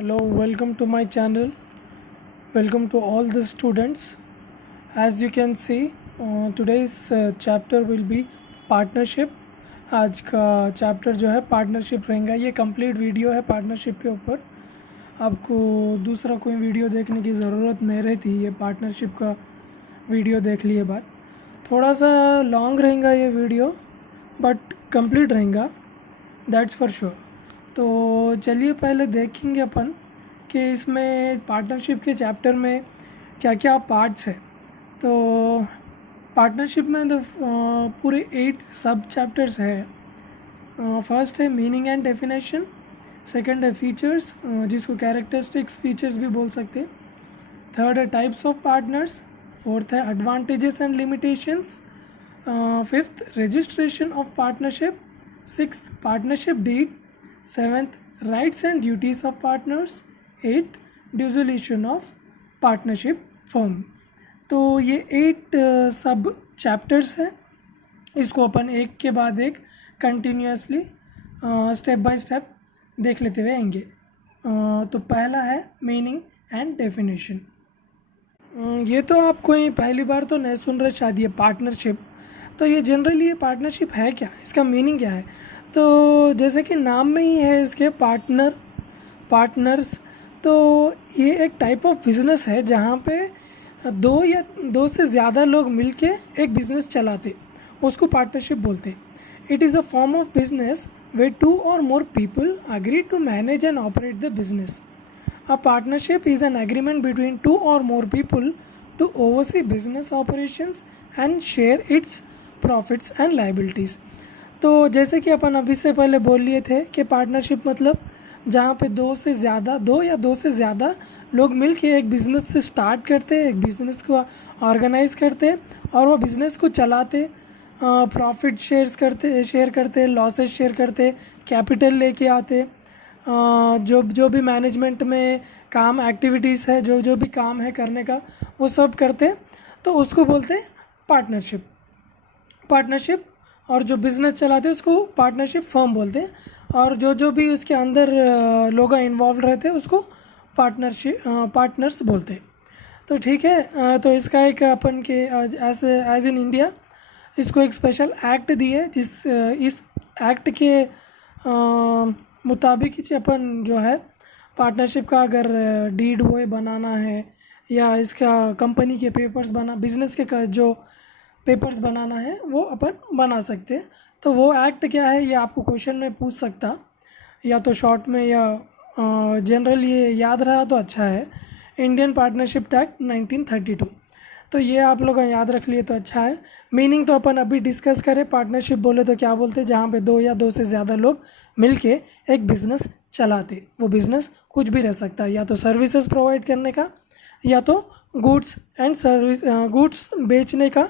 Hello, welcome to my channel. Welcome to all the students. As you can see, today's chapter will be partnership. आज का chapter जो है partnership रहेगा. ये complete video है partnership के ऊपर. आपको दूसरा कोई वीडियो देखने की ज़रूरत नहीं रहती. ये पार्टनरशिप का वीडियो देख लिए बाद. थोड़ा सा लॉन्ग रहेगा ये वीडियो, बट कंप्लीट रहेगा, दैट्स फॉर श्योर. तो चलिए पहले देखेंगे अपन कि इसमें पार्टनरशिप के चैप्टर में क्या क्या पार्ट्स है. तो पार्टनरशिप में पूरे 8 सब चैप्टर्स है. फर्स्ट है मीनिंग एंड डेफिनेशन. सेकंड है फीचर्स, जिसको कैरेक्टरिस्टिक्स फीचर्स भी बोल सकते हैं. थर्ड है टाइप्स ऑफ पार्टनर्स. फोर्थ है advantages and limitations. Fifth registration of partnership. Sixth partnership deed. Seventh rights and duties of partners. Eighth dissolution of partnership form. तो ये 8 सब चैप्टर्स हैं. इसको अपन एक के बाद एक कंटिन्यूसली स्टेप बाय स्टेप देख लेते हुए आएंगे. तो पहला है मीनिंग एंड डेफिनेशन. ये तो आप कोई पहली बार तो नहीं सुन रहे शायद. ये पार्टनरशिप, तो ये जनरली ये पार्टनरशिप है क्या, इसका मीनिंग क्या है. तो जैसे कि नाम में ही है इसके पार्टनर्स. तो ये एक टाइप ऑफ बिज़नेस है जहाँ पे दो से ज़्यादा लोग मिलके एक बिज़नेस चलाते, उसको पार्टनरशिप बोलते. It is a form of business where 2 or more people agree to manage and operate the business. A partnership is an agreement between 2 or more people to oversee business operations and share its profits and liabilities. तो जैसे कि अपन अभी से पहले बोल लिए थे कि पार्टनरशिप मतलब जहाँ पे दो या दो से ज़्यादा लोग मिल के एक बिज़नेस से स्टार्ट करते, एक बिज़नेस को ऑर्गेनाइज करते और वो बिज़नेस को चलाते. प्रॉफिट शेयर करते, लॉसेस शेयर करते, कैपिटल लेके आते. जो भी मैनेजमेंट में काम एक्टिविटीज़ है, जो भी काम है करने का, वो सब करते. तो उसको बोलते हैं पार्टनरशिप. और जो बिज़नेस चलाते हैं उसको पार्टनरशिप फर्म बोलते हैं. और जो भी उसके अंदर लोग इन्वॉल्व रहते हैं उसको पार्टनर्स बोलते हैं. तो ठीक है. तो इसका एक अपन के एज इन इंडिया इसको एक स्पेशल एक्ट दी है, इस एक्ट के मुताबिक ही अपन जो है पार्टनरशिप का अगर डीड वो बनाना है या इसका कंपनी के पेपर्स बिज़नेस के जो पेपर्स बनाना है वो अपन बना सकते हैं. तो वो एक्ट क्या है ये आपको क्वेश्चन में पूछ सकता, या तो शॉर्ट में या जनरल ये याद रहा तो अच्छा है. Indian partnership act 1932. तो ये आप लोग याद रख लिए तो अच्छा है. मीनिंग तो अपन अभी डिस्कस करें. पार्टनरशिप बोले तो क्या बोलते हैं, जहाँ पे 2 या 2 से ज़्यादा लोग मिलके एक बिज़नेस चलाते. वो बिज़नेस कुछ भी रह सकता है, या तो सर्विसेज प्रोवाइड करने का, या तो गुड्स बेचने का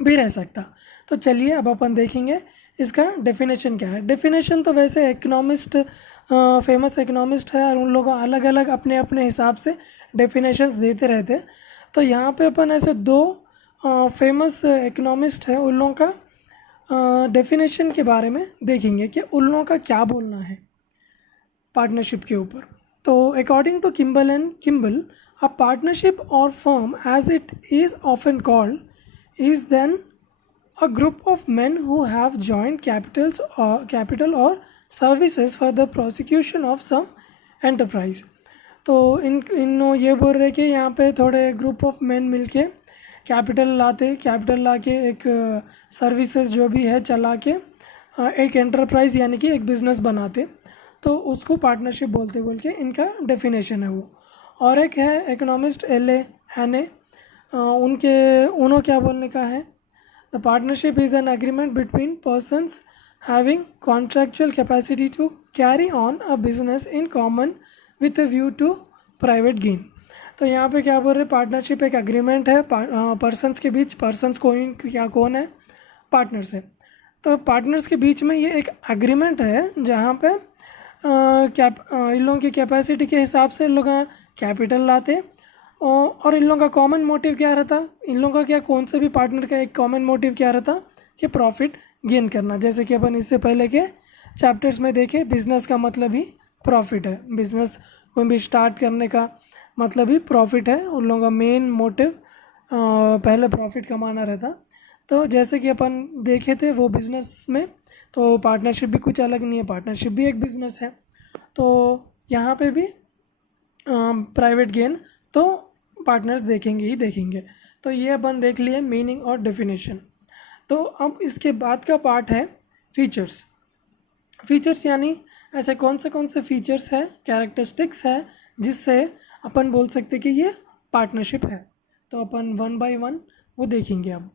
भी रह सकता. तो चलिए अब अपन देखेंगे इसका डेफिनेशन क्या है. डेफिनेशन तो वैसे फेमस इकोनॉमिस्ट है और उन लोगों अलग अलग अपने अपने हिसाब से डेफिनेशंस देते रहते हैं. तो यहाँ पे अपन ऐसे 2 फेमस इकोनॉमिस्ट हैं, उन लोगों का डेफिनेशन के बारे में देखेंगे कि उन लोगों का क्या बोलना है पार्टनरशिप के ऊपर. तो according to Kimball a partnership और firm as it is often called is then a group of men who have joined capital or services for the prosecution of some enterprise. तो इन ये बोल रहे कि यहाँ पे थोड़े ग्रुप ऑफ मैन मिलके कैपिटल ला के एक सर्विसेज जो भी है चला के एक एंटरप्राइज यानी कि एक बिज़नेस बनाते. तो उसको पार्टनरशिप बोल के इनका डेफिनेशन है वो. और एक है इकोनॉमिस्ट एल.ए. हैने. उन्होंने क्या बोलने का है, the partnership is an agreement between persons having contractual capacity to carry on a business in common with a view to private gain. तो यहाँ पे क्या बोल रहे, पार्टनरशिप एक एग्रीमेंट है पर्सनस के बीच. पर्सनस कौन है, पार्टनर्स है. तो पार्टनर्स के बीच में ये एक एग्रीमेंट है जहाँ पे इन लोगों की कैपेसिटी के हिसाब से इन लोग कैपिटल लाते. और इन लोगों का कॉमन मोटिव क्या रहता, इन लोगों का कौन से भी पार्टनर का एक कॉमन मोटिव क्या रहता कि प्रॉफिट गेन करना. जैसे कि अपन इससे पहले के चैप्टर्स में देखे, बिजनेस का मतलब ही प्रॉफिट है। बिजनेस कोई भी स्टार्ट करने का मतलब ही प्रॉफिट है, उन लोगों का मेन मोटिव पहले प्रॉफिट कमाना रहता। तो जैसे कि अपन देखे थे वो बिज़नेस में, तो पार्टनरशिप भी कुछ अलग नहीं है, पार्टनरशिप भी एक बिज़नेस है। तो यहाँ पे भी प्राइवेट गेन तो पार्टनर्स देखेंगे ही देखेंगे। तो ये अपन देख लिए मीनिंग और डेफिनेशन। तो अब इसके बाद का पार्ट है फीचर्स। फीचर्स यानी ऐसे कौन से फीचर्स है, कैरेक्टरिस्टिक्स है जिससे अपन बोल सकते कि ये पार्टनरशिप है। तो अपन वन बाय वन वो देखेंगे अब।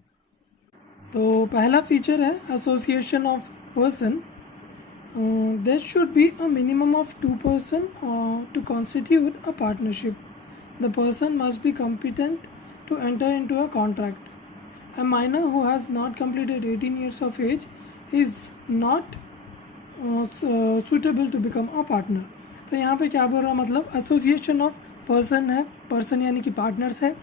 तो पहला फीचर है association of person. There should be a minimum of 2 person to constitute a partnership. The person must be competent to enter into a contract. A minor who has not completed 18 years of age is not suitable to become a partner. तो यहाँ पे क्या बोल रहा, मतलब association of person है, person यानी कि पार्टनर्स है,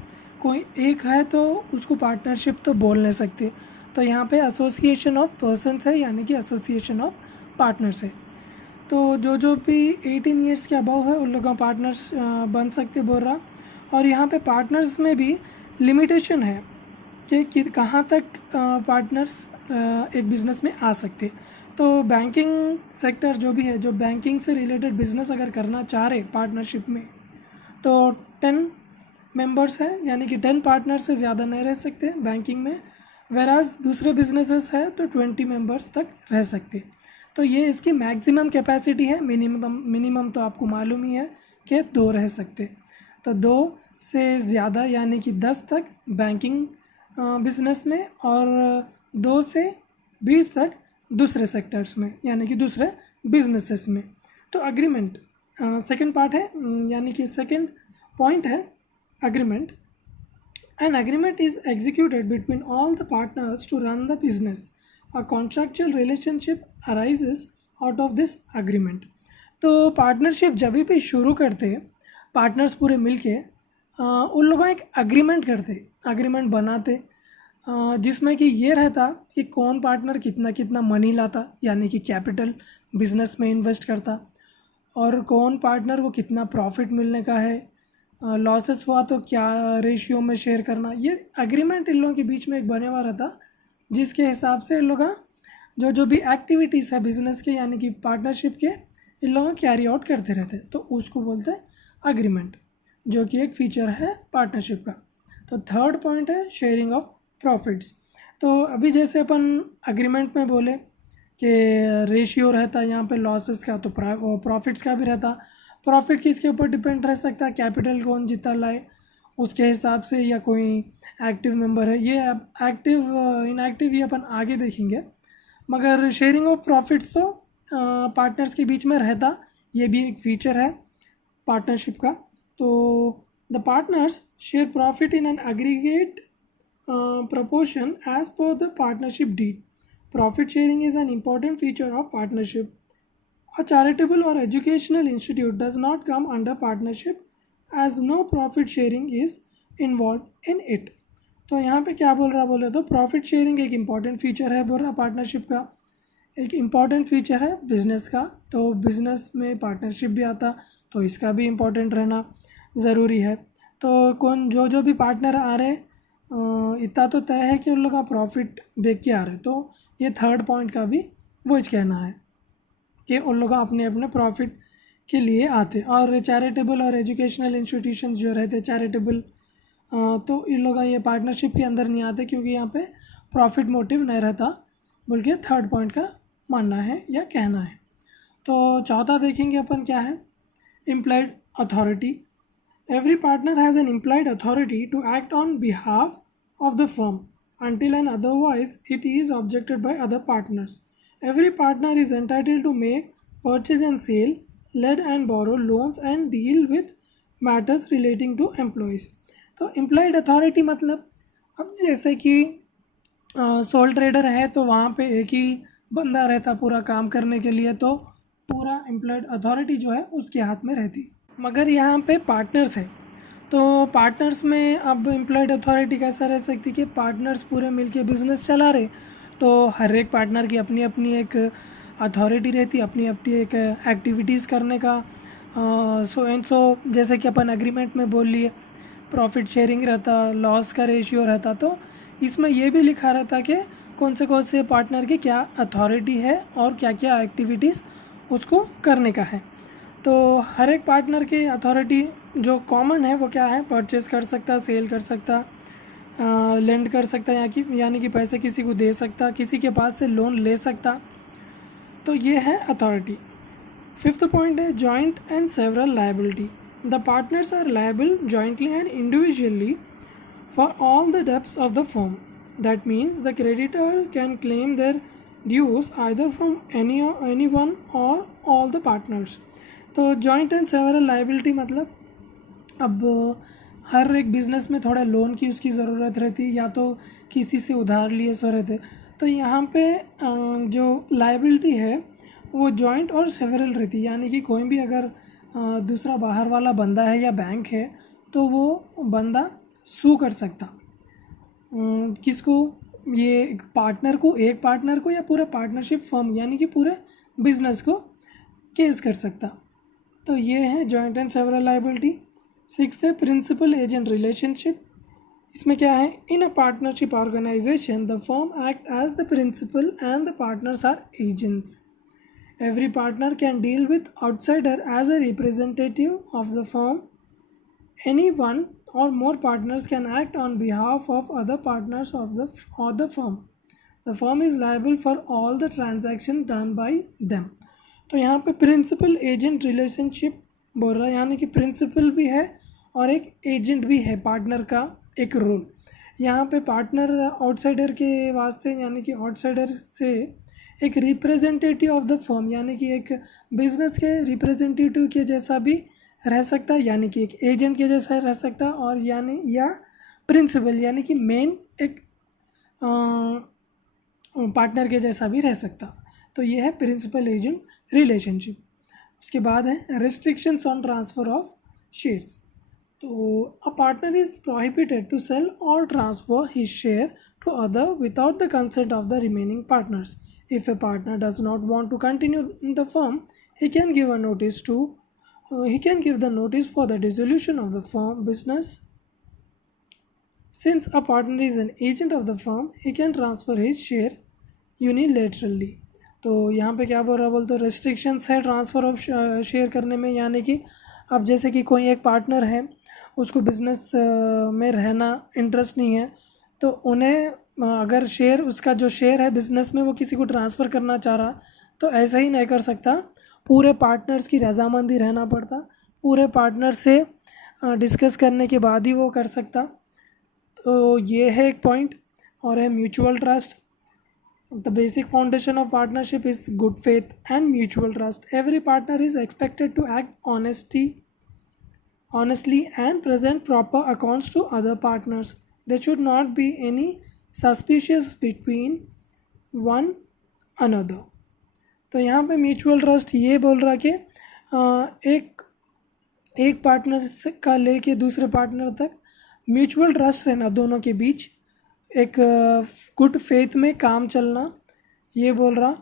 कोई एक है तो उसको पार्टनरशिप तो बोल नहीं सकते। तो यहाँ पे एसोसिएशन ऑफ पर्सनस है यानी कि एसोसिएशन ऑफ पार्टनर्स है। तो जो भी 18 ईयर्स के अबव है उन लोगों पार्टनर्स बन सकते बोल रहा। और यहाँ पे पार्टनर्स में भी लिमिटेशन है कि कहाँ तक पार्टनर्स एक बिज़नेस में आ सकते। तो बैंकिंग सेक्टर जो भी है, जो बैंकिंग से रिलेटेड बिज़नेस अगर करना चाह रहे पार्टनरशिप में, तो 10 मेंबर्स है यानी कि 10 पार्टनर से ज़्यादा नहीं रह सकते बैंकिंग में। वेराज दूसरे बिजनेसेस है तो 20 मेंबर्स तक रह सकते। तो ये इसकी मैक्सिमम कैपेसिटी है। मिनिमम तो आपको मालूम ही है कि 2 रह सकते। तो 2 से ज़्यादा यानी कि 10 तक बैंकिंग बिजनेस में, और 2 से 20 तक दूसरे सेक्टर्स में यानी कि दूसरे बिजनेसेस में। तो अग्रीमेंट सेकंड पार्ट है, यानी कि सेकंड पॉइंट है agreement. An agreement is executed between all the partners to run the business. A contractual relationship arises out of this agreement. तो पार्टनरशिप जब भी शुरू करते पार्टनर्स पूरे मिलके उन लोगों एक अग्रीमेंट करते, अग्रीमेंट बनाते, जिसमें कि ये रहता कि कौन पार्टनर कितना कितना मनी लाता यानी कि कैपिटल बिजनेस में इन्वेस्ट करता, और कौन पार्टनर वो कितना प्रॉफिट मिलने का है, लॉसेस हुआ तो क्या रेशियो में शेयर करना। ये अग्रीमेंट इन लोगों के बीच में एक बने हुआ रहता, जिसके हिसाब से इन लोग जो भी एक्टिविटीज़ है बिजनेस के यानी कि पार्टनरशिप के, इन लोग कैरी आउट करते रहते। तो उसको बोलते हैं अग्रीमेंट, जो कि एक फीचर है पार्टनरशिप का। तो थर्ड पॉइंट है शेयरिंग ऑफ प्रॉफिट्स। तो अभी जैसे अपन अग्रीमेंट में बोले कि रेशियो रहता यहाँ पे लॉसेस का, तो प्रॉफिट्स का भी रहता। प्रॉफिट किसके ऊपर डिपेंड रह सकता है, कैपिटल कौन जितना लाए उसके हिसाब से, या कोई एक्टिव मेंबर है। ये एक्टिव इनएक्टिव ये अपन आगे देखेंगे, मगर शेयरिंग ऑफ प्रॉफिट्स तो पार्टनर्स के बीच में रहता, ये भी एक फीचर है पार्टनरशिप का। तो the partners share profit in an aggregate proportion as per the partnership deed. Profit sharing is an important feature of partnership. A charitable or educational institute does not come under partnership as no profit sharing is involved in it. तो यहाँ पे क्या बोल रहा बोले तो profit sharing एक important feature है बोल रहा, पार्टनरशिप का एक इम्पॉर्टेंट फीचर है बिजनेस का। तो बिजनेस में पार्टनरशिप भी आता, तो इसका भी इम्पॉर्टेंट रहना ज़रूरी है। तो कौन जो भी पार्टनर आ रहे इतना तो तय है कि उन लोग का प्रॉफिट देख के आ रहे। तो ये थर्ड पॉइंट का भी वो कहना है कि उन लोग अपने अपने प्रॉफिट के लिए आते। और चैरिटेबल और एजुकेशनल इंस्टीट्यूशंस जो रहते चैरिटेबल, तो इन लोग ये पार्टनरशिप के अंदर नहीं आते क्योंकि यहाँ पे प्रॉफिट मोटिव नहीं रहता, बल्कि थर्ड पॉइंट का मानना है या कहना है। तो चौथा देखेंगे अपन क्या है, implied authority. Every partner has an implied authority to act on behalf of the firm until and otherwise it is objected by other partners. Every partner is entitled to make purchase and sale, lend and borrow loans and deal with matters relating to employees. तो implied authority मतलब अब जैसे कि soul trader है तो वहाँ पे एक ही बंदा रहता पूरा काम करने के लिए, तो पूरा implied authority जो है उसके हाथ में रहती। मगर यहाँ पे पार्टनर्स है, तो पार्टनर्स में अब एम्प्लॉयड अथॉरिटी कैसा रह सकती कि पार्टनर्स पूरे मिलके बिजनेस चला रहे, तो हर एक पार्टनर की अपनी अपनी एक अथॉरिटी रहती अपनी अपनी एक एक्टिविटीज़ करने का। सो एंड सो जैसे कि अपन एग्रीमेंट में बोल लिए प्रॉफिट शेयरिंग रहता, लॉस का रेशियो रहता, तो इसमें ये भी लिखा रहता कि कौन से पार्टनर की क्या अथॉरिटी है और क्या क्या एक्टिविटीज़ उसको करने का है। तो हर एक पार्टनर की अथॉरिटी जो कॉमन है वो क्या है, परचेज़ कर सकता, सेल कर सकता, लेंड कर सकता, यानी कि पैसे किसी को दे सकता, किसी के पास से लोन ले सकता। तो ये है अथॉरिटी। फिफ्थ पॉइंट है joint and several liability. The partners are liable jointly and individually for all the debts of the firm. That means the creditor can claim their dues either from any one or all the partners. तो joint and several liability मतलब अब हर एक business में थोड़ा loan की उसकी ज़रूरत रहती, या तो किसी से उधार लिए सो रहते। तो यहाँ पे जो लायबिलिटी है वो जॉइंट और सेवरल रहती, यानी कि कोई भी अगर दूसरा बाहर वाला बंदा है या बैंक है तो वो बंदा सू कर सकता किसको, ये एक पार्टनर को या पूरा पार्टनरशिप फर्म यानी कि पूरे बिजनेस को केस कर सकता। तो ये है joint and several liability. Sixth है प्रिंसिपल एजेंट रिलेशनशिप। इसमें क्या है, in a partnership organisation the firm act as the principal and the partners are agents. Every partner can deal with outsider as a representative of the firm. Any one or more partners can act on behalf of other partners of the firm. The firm is liable for all the transactions done by them. तो यहाँ पे principal agent relationship बोल रहा है, यानी कि principal भी है और एक एजेंट भी है पार्टनर का एक रोल। यहाँ पे पार्टनर आउटसाइडर के वास्ते, यानी कि आउटसाइडर से एक रिप्रेजेंटेटिव ऑफ द फर्म, यानी कि एक बिजनेस के रिप्रेजेंटेटिव के जैसा भी रह सकता है, यानी कि एक एजेंट के जैसा रह सकता, और या प्रिंसिपल यानी कि मेन एक पार्टनर के जैसा भी रह सकता। तो ये है प्रिंसिपल एजेंट रिलेशनशिप। उसके बाद है restrictions on transfer of shares. तो a partner is prohibited to sell और transfer his share to other without the consent of the remaining partners. If a partner does not want to continue in the firm, he can give the notice for the dissolution of the firm business. Since a partner is an agent of the firm, he can transfer his share unilaterally. तो यहाँ पे क्या बोल रहा है, बोल तो restrictions है ट्रांसफ़र ऑफ शेयर करने में, यानी कि अब जैसे कि कोई एक पार्टनर है, उसको बिज़नेस में रहना इंटरेस्ट नहीं है, तो उन्हें अगर शेयर, उसका जो शेयर है बिज़नेस में, वो किसी को ट्रांसफ़र करना चाह रहा, तो ऐसा ही नहीं कर सकता, पूरे पार्टनर्स की रजामंदी रहना पड़ता, पूरे पार्टनर से डिस्कस करने के बाद ही वो कर सकता। तो ये है एक पॉइंट। और है mutual trust. The basic foundation of partnership is good faith and mutual trust. Every partner is expected to act honestly and present proper accounts to other partners. There should not be any suspicious between one another. तो यहाँ पे mutual trust ये बोल रहा कि एक partner का लेके दूसरे पार्टनर तक म्यूचुअल ट्रस्ट रहना, दोनों के बीच एक गुड फेथ में काम चलना, ये बोल रहा।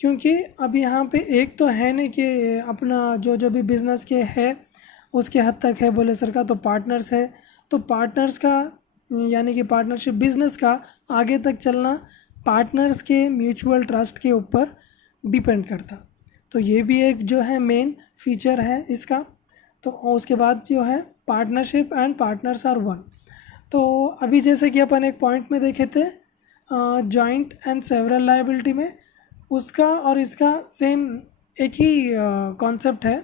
क्योंकि अब यहाँ पे एक तो है नहीं कि अपना जो भी बिज़नेस के है उसके हद तक है बोले सर का, तो पार्टनर्स है, तो पार्टनर्स का यानी कि पार्टनरशिप बिजनेस का आगे तक चलना पार्टनर्स के म्यूचुअल ट्रस्ट के ऊपर डिपेंड करता। तो ये भी एक जो है मेन फीचर है इसका। तो उसके बाद जो है partnership and partners are one. तो अभी जैसे कि अपन एक पॉइंट में देखे थे जॉइंट एंड सेवरल लायबिलिटी में, उसका और इसका सेम एक ही कॉन्सेप्ट है,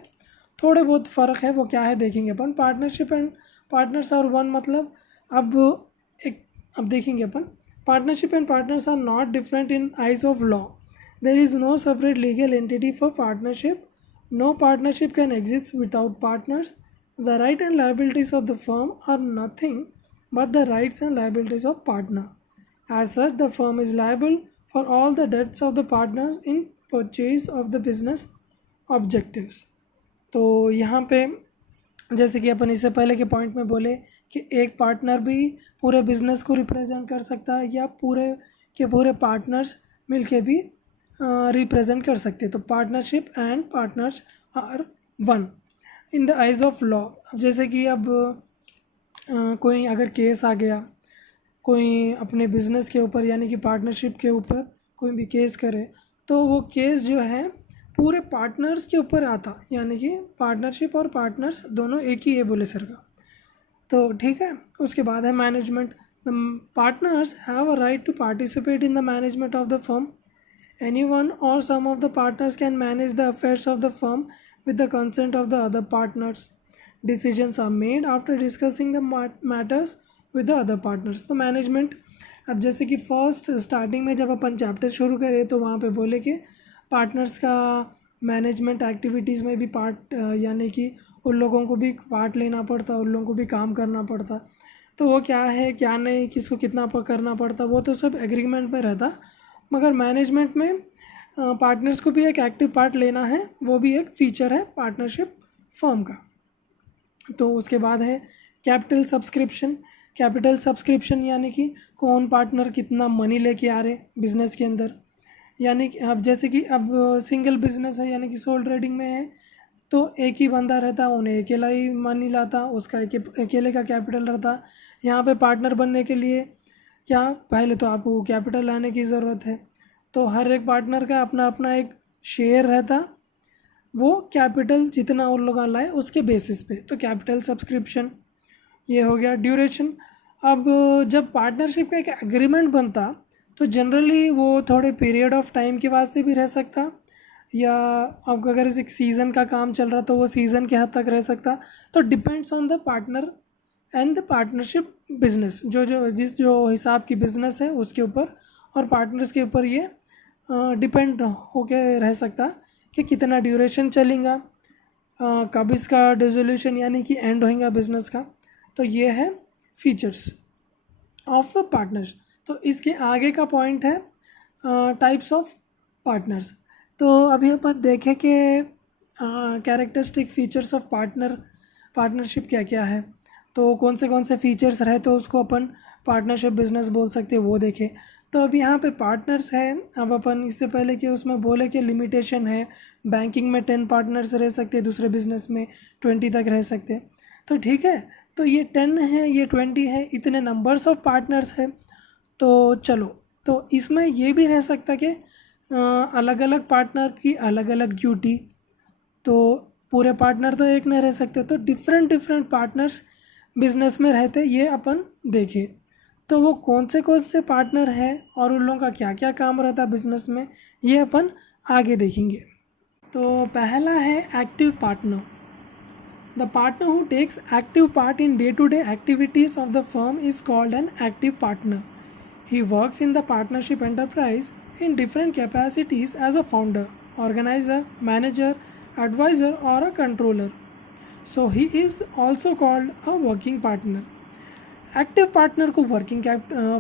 थोड़े बहुत फ़र्क है, वो क्या है देखेंगे अपन। Partnership and partners are one मतलब अब देखेंगे अपन, partnership and partners are not different in eyes of law. There is no separate legal entity for partnership. No partnership can exist without partners. The right and liabilities of the firm are nothing but the rights and liabilities of partner. As such, the firm is liable for all the debts of the partners in purchase of the business objectives. तो यहाँ पे जैसे कि अपन इससे पहले के point में बोले कि एक पार्टनर भी पूरे बिजनेस को रिप्रेजेंट कर सकता है, या पूरे के पूरे पार्टनर्स मिलके भी रिप्रेजेंट कर सकते हैं। तो partnership and partners are one in the eyes of law. जैसे कि अब कोई अगर केस आ गया, कोई अपने बिजनेस के ऊपर यानी कि पार्टनरशिप के ऊपर कोई भी केस करे, तो वो केस जो है पूरे पार्टनर्स के ऊपर आता, यानी कि पार्टनरशिप और पार्टनर्स दोनों एक ही है बोले सर का। तो ठीक है, उसके बाद है management. The partners have a right to participate in the management of the firm. Anyone or some of the partners can manage the affairs of the firm with the consent of the other partners. Decisions are made after discussing the matters with the other partners. तो management, अब जैसे कि first starting में जब अपन chapter शुरू करें तो वहाँ पे बोले कि पार्टनर्स का मैनेजमेंट एक्टिविटीज़ में भी पार्ट, यानी कि उन लोगों को भी पार्ट लेना पड़ता, उन लोगों को भी काम करना पड़ता। तो वो क्या है क्या नहीं, किसको कितना करना पड़ता, वो तो सब एग्रीमेंट में रहता। मगर मैनेजमेंट में पार्टनर्स को भी एक एक्टिव पार्ट लेना है, वो भी एक फीचर है पार्टनरशिप फर्म का। तो उसके बाद है कैपिटल सब्सक्रिप्शन। कैपिटल सब्सक्रिप्शन यानी कि कौन पार्टनर कितना मनी लेके आ रहे बिजनेस के अंदर। यानी कि अब जैसे कि अब सिंगल बिजनेस है, यानी कि सोल ट्रेडिंग में है, तो एक ही बंदा रहता, उन्हें अकेला ही मनी लाता, उसका अकेले का कैपिटल रहता। यहाँ पे पार्टनर बनने के लिए क्या, पहले तो आपको कैपिटल लाने की ज़रूरत है। तो हर एक पार्टनर का अपना अपना एक शेयर रहता, वो कैपिटल जितना उन लोग लाए उसके बेसिस पे। तो कैपिटल सब्सक्रिप्शन ये हो गया। ड्यूरेशन, अब जब पार्टनरशिप का एक एग्रीमेंट बनता तो जनरली वो थोड़े पीरियड ऑफ टाइम के वास्ते भी रह सकता, या अब अगर एक सीज़न का काम चल रहा तो वो सीज़न के हद तक रह सकता। तो depends on the partner and the partnership business, जो हिसाब की बिजनेस है उसके ऊपर और पार्टनर्स के ऊपर ये डिपेंड होके रह सकता कि कितना ड्यूरेशन चलेगा, कब इसका डिसोल्यूशन यानी कि एंड होगा बिजनेस का। तो ये है फीचर्स ऑफ पार्टनर्स। तो इसके आगे का पॉइंट है टाइप्स ऑफ पार्टनर्स। तो अभी अपन देखें कि कैरेक्टरिस्टिक फीचर्स ऑफ पार्टनरशिप क्या क्या है, तो कौन से फीचर्स रहे तो उसको अपन पार्टनरशिप बिजनेस बोल सकते हैं, वो देखें। तो अब यहाँ पे पार्टनर्स है, अब अपन इससे पहले कि उसमें बोले कि लिमिटेशन है, बैंकिंग में 10 पार्टनर्स रह सकते, दूसरे बिजनेस में 20 तक रह सकते। तो ठीक है, तो ये 10 है, ये 20 है, इतने नंबर्स ऑफ पार्टनर्स है। तो चलो, तो इसमें ये भी रह सकता कि अलग अलग पार्टनर की अलग अलग ड्यूटी, तो पूरे पार्टनर तो एक नहीं रह सकते, तो डिफरेंट पार्टनर्स बिजनेस में रहते, ये अपन देखें। तो वो कौन से पार्टनर है और उन लोगों का क्या क्या काम रहता है बिजनेस में, ये अपन आगे देखेंगे। तो पहला है active partner. The partner who takes active part in day to day activities of the firm is called an active partner. He works in the partnership enterprise in different capacities as a founder, organizer, manager, advisor or a controller. So he is also called a working partner. Active partner को working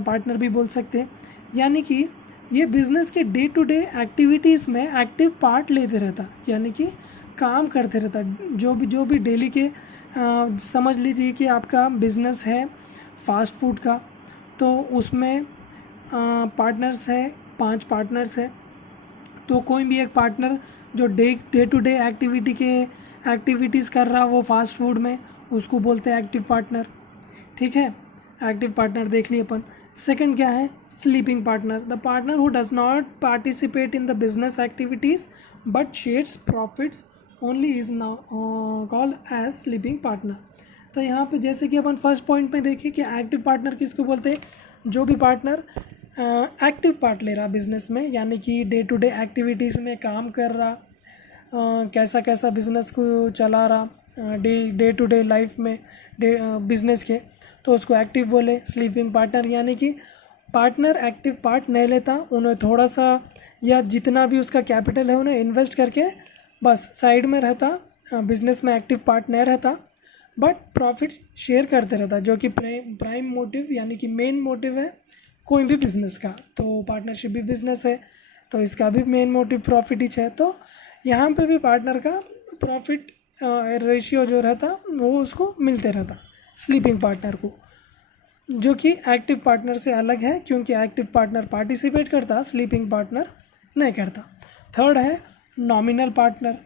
partner भी बोल सकते हैं, यानी कि ये business के day to day activities में एक्टिव पार्ट लेते रहता, यानी कि काम करते रहता। जो भी डेली के समझ लीजिए कि आपका बिजनेस है फास्ट फूड का, तो उसमें पार्टनर्स है, 5 पार्टनर्स है। तो कोई भी एक पार्टनर जो डे टू डे एक्टिविटीज़ कर रहा वो फास्ट फूड में, उसको बोलते हैं एक्टिव पार्टनर। ठीक है, एक्टिव पार्टनर देख लिए अपन। सेकंड क्या है, sleeping partner. The partner who does not participate in the business activities but shares profits only is now called as sleeping partner. तो यहाँ पे जैसे कि अपन फर्स्ट पॉइंट में देखें कि एक्टिव पार्टनर किसको बोलते हैं, जो भी पार्टनर एक्टिव पार्ट ले रहा बिजनेस में, यानी कि डे टू डे एक्टिविटीज़ में काम कर रहा, कैसा कैसा बिजनेस को चला रहा डे टू डे लाइफ में बिजनेस के, तो उसको एक्टिव बोले। स्लीपिंग पार्टनर यानी कि पार्टनर एक्टिव पार्ट नहीं लेता, उन्हें थोड़ा सा या जितना भी उसका कैपिटल है उन्हें इन्वेस्ट करके बस साइड में रहता, बिजनेस में एक्टिव पार्ट नहीं रहता, बट प्रॉफिट शेयर करते रहता, जो कि प्राइम मोटिव यानी कि मेन मोटिव है कोई भी बिज़नेस का। तो पार्टनरशिप भी बिज़नेस है, तो इसका भी मेन मोटिव प्रॉफिट ही है। तो यहाँ पे भी पार्टनर का प्रॉफिट रेशियो जो रहता वो उसको मिलते रहता स्लीपिंग पार्टनर को, जो कि एक्टिव पार्टनर से अलग है, क्योंकि एक्टिव पार्टनर पार्टिसिपेट करता, स्लीपिंग पार्टनर नहीं करता। थर्ड है nominal partner.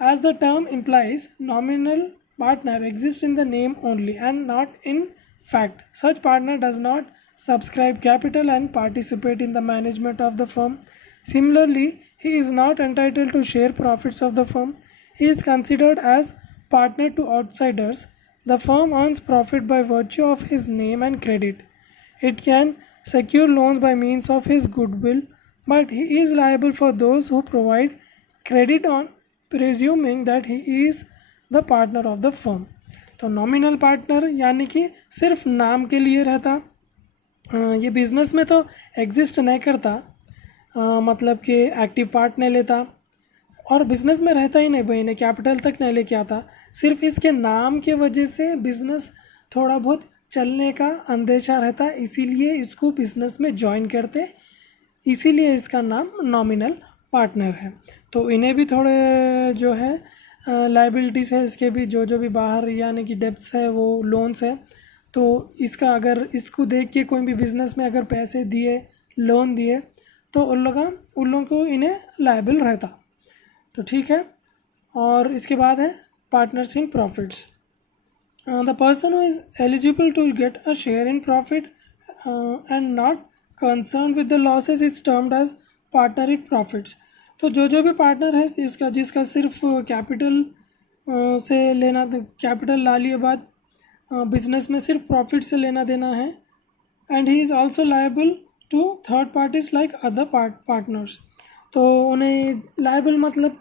As the term implies, nominal partner exists in the name only and not in fact. Such partner does not subscribe capital and participate in the management of the firm. Similarly, he is not entitled to share profits of the firm. He is considered as partner to outsiders. The firm earns profit by virtue of his name and credit. It can secure loans by means of his goodwill, but he is liable for those who provide credit on presuming that he is the partner of the firm. तो nominal partner यानी कि सिर्फ नाम के लिए रहता, ये business में तो एग्जिस्ट नहीं करता, मतलब कि एक्टिव पार्ट नहीं लेता और बिजनेस में रहता ही नहीं भाई, ने कैपिटल तक नहीं लेके आता। सिर्फ इसके नाम के वजह से बिजनेस थोड़ा बहुत चलने का अंदेशा रहता, इसीलिए इसको बिजनेस में ज्वाइन करते, इसीलिए इसका नाम नॉमिनल पार्टनर है। तो इन्हें भी थोड़े जो है लाइबिलिटीज़ है, इसके भी जो भी बाहर यानी कि डेब्ट्स है वो लोन्स है। तो इसका अगर इसको देख के कोई भी बिज़नेस में अगर पैसे दिए, लोन दिए, तो उन लोगों को इन्हें लाइबल रहता। तो ठीक है। और इसके बाद है partners in profits. The person who is eligible to get a share in profit and not concern with the losses is termed as partner in profits. तो जो भी पार्टनर है जिसका सिर्फ कैपिटल से लेना, कैपिटल ला लिए बाद बिजनेस में सिर्फ प्रॉफिट से लेना देना है, and he is also liable to third parties like other partners. तो उन्हें लायबल मतलब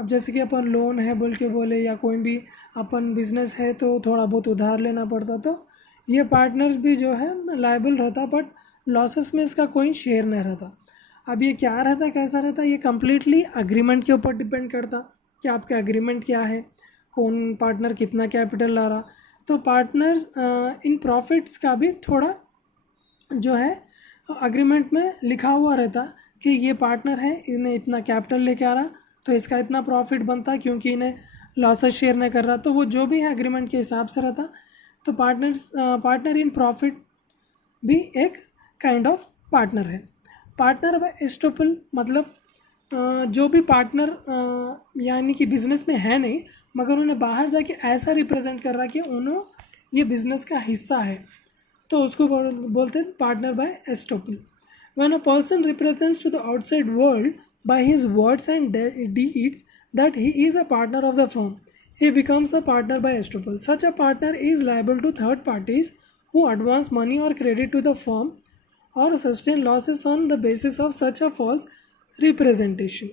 अब जैसे कि अपन लोन है बोल के बोले, या कोई भी अपन बिजनेस है तो थोड़ा बहुत उधार लेना पड़ता, तो ये पार्टनर्स भी जो है लायबल रहता, बट लॉसेस में इसका कोई शेयर नहीं रहता। अब ये क्या रहता, कैसा रहता, ये कम्प्लीटली अग्रीमेंट के ऊपर डिपेंड करता कि आपका एग्रीमेंट क्या है, कौन पार्टनर कितना कैपिटल ला रहा। तो पार्टनर्स इन प्रॉफिट्स का भी थोड़ा जो है अग्रीमेंट में लिखा हुआ रहता कि ये पार्टनर है, इन्हें इतना कैपिटल लेके आ रहा तो इसका इतना प्रॉफिट बनता, क्योंकि इन्हें लॉसेस शेयर नहीं कर रहा, तो वो जो भी है एग्रीमेंट के हिसाब से रहता। तो पार्टनर इन प्रॉफिट भी एक काइंड ऑफ पार्टनर है। पार्टनर बाय एस्टोपल मतलब जो भी पार्टनर यानी कि बिजनेस में है नहीं, मगर उन्हें बाहर जाके ऐसा रिप्रेजेंट कर रहा कि उन्होंने ये बिजनेस का हिस्सा है, तो उसको बोलते हैं partner by estoppel. When a person represents to the outside world by his words and deeds that he is a partner of the firm, he becomes a partner by estoppel. Such a partner is liable to third parties who advance money or credit to the firm or sustain losses on the basis of such a false representation.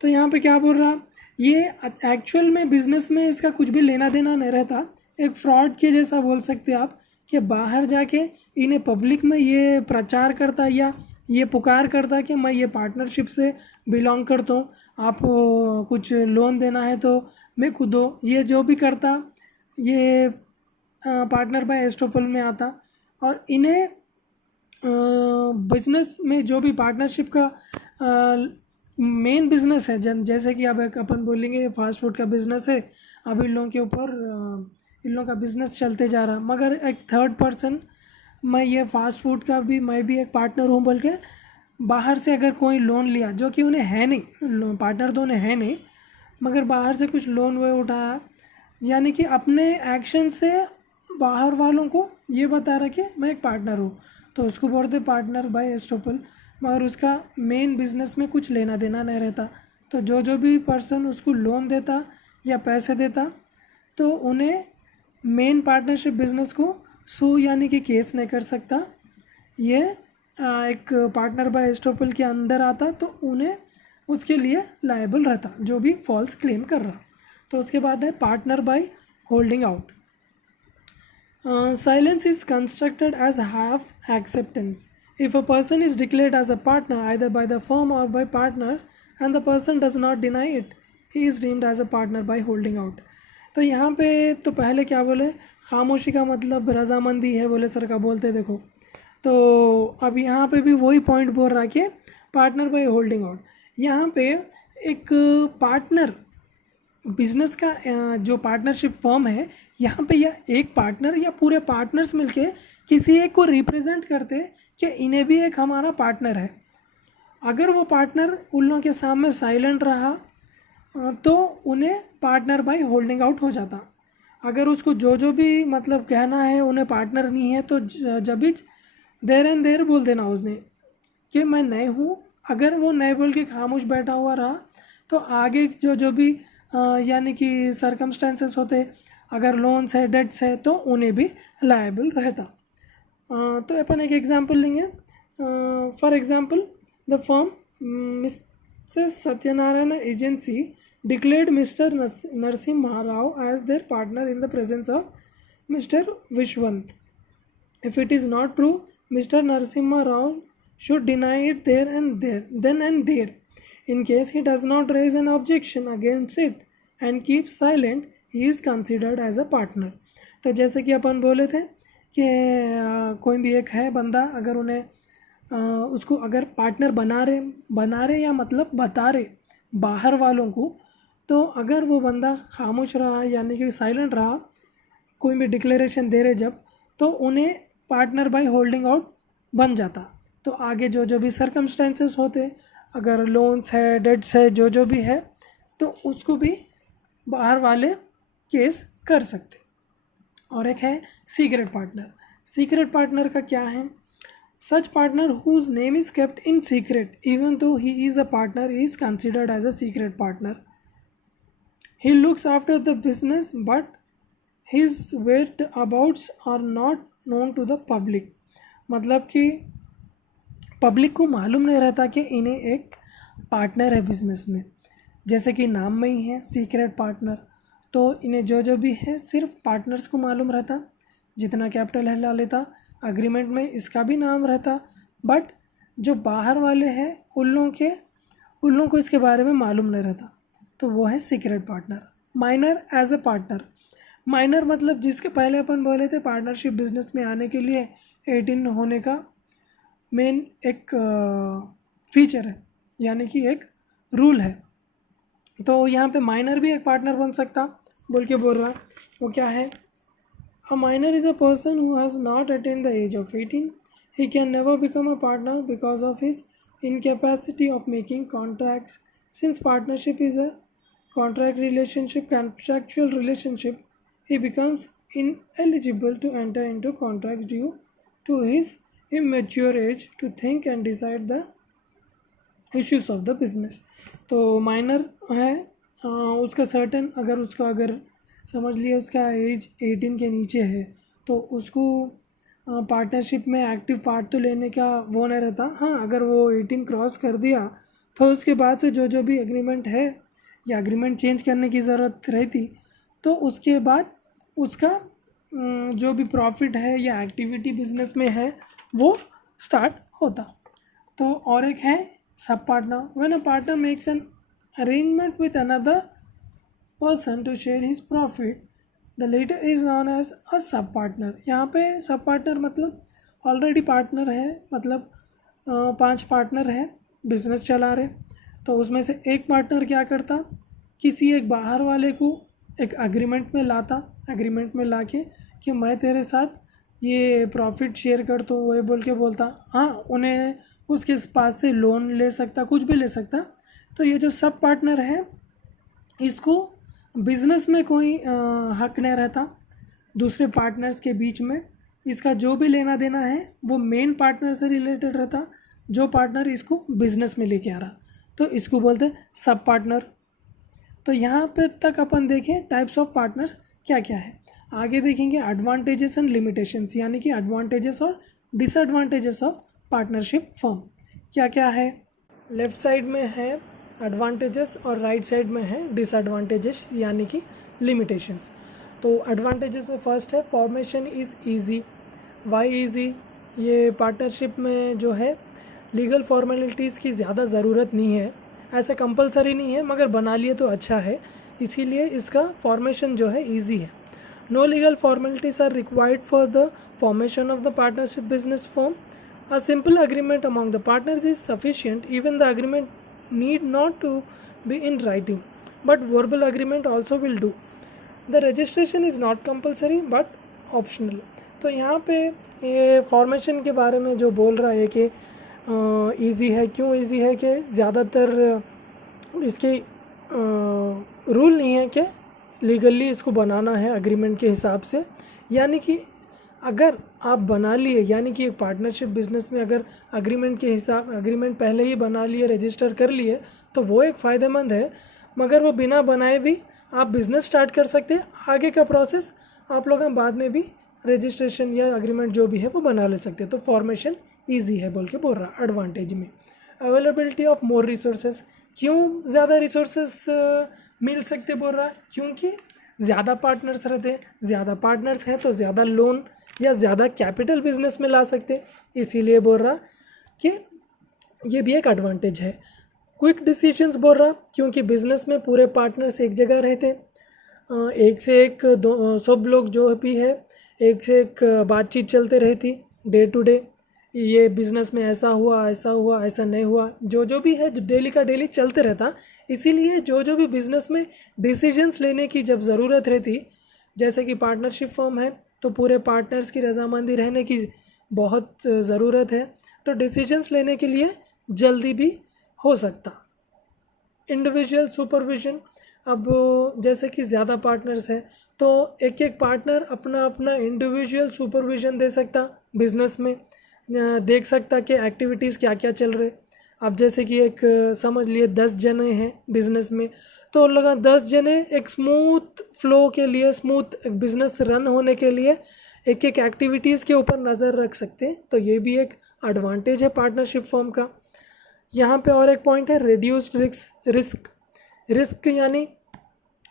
तो यहाँ पे क्या बोल रहा, ये actual में business में इसका कुछ भी लेना देना नहीं रहता, एक फ्रॉड के जैसा बोल सकते आप, कि बाहर जाके इन्हें पब्लिक में ये प्रचार करता या ये पुकार करता कि मैं ये पार्टनरशिप से बिलोंग करता हूँ, आप कुछ लोन देना है तो मैं खुद हो, ये जो भी करता ये पार्टनर बाय एस्टोपल में आता। और इन्हें बिजनेस में जो भी पार्टनरशिप का मेन बिजनेस है, जैसे कि अब अपन बोलेंगे फास्ट फूड का बिजनेस है, अब इन लोगों के ऊपर इन लोगों का बिजनेस चलते जा रहा, मगर एक थर्ड पर्सन, मैं ये फास्ट फूड का भी मैं भी एक पार्टनर हूँ बोल के बाहर से अगर कोई लोन लिया, जो कि उन्हें है नहीं, पार्टनर तो उन्हें है नहीं, मगर बाहर से कुछ लोन वो उठाया, यानी कि अपने एक्शन से बाहर वालों को ये बता रहा कि मैं एक पार्टनर हूँ, तो उसको बोलते पार्टनर बाय एस्टोपल, मगर उसका मेन बिजनेस में कुछ लेना देना नहीं रहता। तो जो भी पर्सन उसको लोन देता या पैसे देता, तो उन्हें मेन पार्टनरशिप बिजनेस को सू यानी कि केस नहीं कर सकता, ये एक पार्टनर बाय एस्टोपल के अंदर आता, तो उन्हें उसके लिए लायबल रहता जो भी फॉल्स क्लेम कर रहा। तो उसके बाद है partner by holding out. Silence is constructed as half acceptance. If a person is declared as a partner either by the firm और by partners and the person does not deny it, he is deemed as a partner by holding out. तो यहाँ पे तो पहले क्या बोले, खामोशी का मतलब रजामंदी है बोले सर का बोलते देखो। तो अब यहाँ पे भी वही पॉइंट बोल रहा कि पार्टनर बाय होल्डिंग आउट, यहाँ पे एक पार्टनर बिजनेस का जो पार्टनरशिप फर्म है, यहाँ पे या एक पार्टनर या पूरे पार्टनर्स मिलके किसी एक को रिप्रेजेंट करते कि इन्हें भी एक हमारा पार्टनर है। अगर वो पार्टनर उन लोगों के सामने साइलेंट रहा तो उन्हें पार्टनर बाय होल्डिंग आउट हो जाता। अगर उसको जो भी मतलब कहना है उन्हें पार्टनर नहीं है तो जब भी देर एंड देर बोल देना उसने कि मैं नहीं हूँ। अगर वो नहीं बोल के खामोश बैठा हुआ रहा तो आगे जो भी यानी कि सरकमस्टेंसेस होते, अगर लोन्स है डेट्स है तो उन्हें भी लायबल रहता। तो अपन एक एग्जांपल लेंगे। For example the firm Mrs Satyanarayan agency declared Mr. Narasimha Rao as their partner in the presence of Mr. Vishwant. If it is not true, Mr. Narasimha Rao should deny it there and there, then and there. In case he does not raise an objection against it and keep silent, he is considered as a partner. तो जैसे कि अपन बोले थे कि कोई भी एक है बंदा, अगर उन्हें उसको अगर पार्टनर बना रहे या मतलब बता रहे बाहर वालों को, तो अगर वो बंदा खामोश रहा यानी कि साइलेंट रहा, कोई भी डिक्लेरेशन दे रहे जब, तो उन्हें पार्टनर बाय होल्डिंग आउट बन जाता। तो आगे जो भी सरकमस्टेंसेस होते, अगर लोन्स है डेट्स है जो भी है, तो उसको भी बाहर वाले केस कर सकते। और एक है सीक्रेट पार्टनर। सीक्रेट पार्टनर का क्या है? Such partner whose name is kept in secret even though he is a partner is considered as a secret partner. He looks after the business but his whereabouts are not known to the public। मतलब कि public को मालूम नहीं रहता कि इन्हें एक partner है बिजनेस में। जैसे कि नाम में ही है सीक्रेट पार्टनर, तो इन्हें जो भी है सिर्फ पार्टनर्स को मालूम रहता। जितना कैपिटल हिला लेता, अग्रीमेंट में इसका भी नाम रहता, बट जो बाहर वाले हैं उन लोगों को इसके बारे में मालूम नहीं रहता, तो वो है secret partner. Minor as a partner. Minor मतलब जिसके पहले अपन बोले थे पार्टनरशिप बिजनेस में आने के लिए 18 होने का मेन एक फीचर है, यानी कि एक रूल है। तो यहाँ पे माइनर भी एक पार्टनर बन सकता बोल रहा। वो क्या है? A minor is a person who has not attend the age of 18। He can never become a partner because of his incapacity of making contracts. Since partnership is a contractual relationship, he becomes ineligible to enter into contracts due to his immature age to think and decide the issues of the business। तो minor है उसका certain, अगर समझ लिया उसका as 18 के नीचे है तो उसको पार्टनरशिप में एक्टिव पार्ट तो लेने का वो नहीं रहता। हाँ, अगर वो 18 क्रॉस कर दिया तो उसके बाद से जो भी एग्रीमेंट है या एग्रीमेंट चेंज करने की ज़रूरत रहती, तो उसके बाद उसका जो भी प्रॉफिट है या एक्टिविटी बिजनेस में है वो स्टार्ट होता। तो और एक है sub partner. When a partner makes an arrangement with another person to share his profit, the latter is known as a sub partner. यहाँ पे सब पार्टनर मतलब ऑलरेडी पार्टनर है, मतलब 5 पार्टनर हैं बिजनेस चला रहे, तो उसमें से एक पार्टनर क्या करता, किसी एक बाहर वाले को एक एग्रीमेंट में लाता, एग्रीमेंट में लाके कि मैं तेरे साथ ये प्रॉफिट शेयर कर, तो वही बोल के बोलता। हाँ, उन्हें उसके पास से लोन ले सकता, कुछ भी ले सकता। तो ये जो सब पार्टनर है इसको बिजनेस में कोई हक नहीं रहता दूसरे पार्टनर्स के बीच में। इसका जो भी लेना देना है वो मेन पार्टनर से रिलेटेड रहता, जो पार्टनर इसको बिजनेस में लेके आ रहा, तो इसको बोलते हैं सब पार्टनर। तो यहाँ पे तक अपन देखें टाइप्स ऑफ पार्टनर्स क्या क्या है। आगे देखेंगे एडवांटेजेस एंड लिमिटेशंस, यानी कि एडवांटेजेस और डिसएडवांटेजेस ऑफ पार्टनरशिप फर्म क्या क्या है। लेफ्ट साइड में है एडवांटेजेस और राइट साइड में है डिसएडवांटेजेस यानी कि लिमिटेशंस। तो एडवांटेजेस में फर्स्ट है formation is easy. Why easy? ये पार्टनरशिप में जो है लीगल फॉर्मेलिटीज़ की ज़्यादा ज़रूरत नहीं है, ऐसा कंपलसरी नहीं है, मगर बना लिए तो अच्छा है, इसीलिए इसका फॉर्मेशन जो है इजी है। No legal formalities are required for the formation of the partnership business form. A simple agreement among the partners is sufficient. Even the agreement need not to be in writing but verbal agreement also will do. The registration is not compulsory but optional. तो यहाँ पे ये formation के बारे में जो बोल रहा है कि इजी है। क्यों इजी है कि ज़्यादातर इसके रूल नहीं है कि लीगली इसको बनाना है एग्रीमेंट के हिसाब से। यानी कि अगर आप बना लिए, यानी कि एक पार्टनरशिप बिजनेस में अगर एग्रीमेंट पहले ही बना लिए, रजिस्टर कर लिए, तो वो एक फ़ायदेमंद है। मगर वो बिना बनाए भी आप बिज़नेस स्टार्ट कर सकते हैं। आगे का प्रोसेस आप लोग बाद में भी रजिस्ट्रेशन या एग्रीमेंट जो भी है वो बना ले सकते हैं। तो फॉर्मेशन ईजी है बोल के बोल रहा। एडवांटेज में अवेलेबिलिटी ऑफ मोर रिसोर्सेज। क्यों ज़्यादा रिसोर्सेज मिल सकते बोल रहा है? क्योंकि ज़्यादा पार्टनर्स रहते हैं, ज़्यादा पार्टनर्स हैं तो ज़्यादा लोन या ज़्यादा कैपिटल बिजनेस में ला सकते हैं। इसीलिए बोल रहा कि ये भी एक एडवांटेज है। क्विक डिसीजंस बोल रहा, क्योंकि बिजनेस में पूरे पार्टनर्स एक जगह रहते, एक से एक सब लोग जो भी है एक से एक बातचीत चलते रहती डे टू डे। ये बिज़नेस में ऐसा हुआ, ऐसा नहीं हुआ, जो भी है डेली का डेली चलते रहता। इसीलिए जो भी बिज़नेस में डिसीजंस लेने की जब ज़रूरत रहती, जैसे कि पार्टनरशिप फर्म है तो पूरे पार्टनर्स की रजामंदी रहने की बहुत ज़रूरत है, तो डिसीजंस लेने के लिए जल्दी भी हो सकता। Individual supervision. अब जैसे कि ज़्यादा पार्टनर्स हैं तो एक एक पार्टनर अपना अपना इंडिविजुअल सुपरविजन दे सकता बिजनेस में, देख सकता कि एक्टिविटीज़ क्या क्या चल रहे। अब जैसे कि एक समझ लिए 10 जने हैं बिजनेस में, तो लगा 10 जने एक स्मूथ फ्लो के लिए, स्मूथ बिजनेस रन होने के लिए एक एक एक्टिविटीज़ के ऊपर नज़र रख सकते हैं। तो ये भी एक एडवांटेज है पार्टनरशिप फर्म का। यहाँ पे और एक पॉइंट है रिड्यूस्ड रिस्क यानी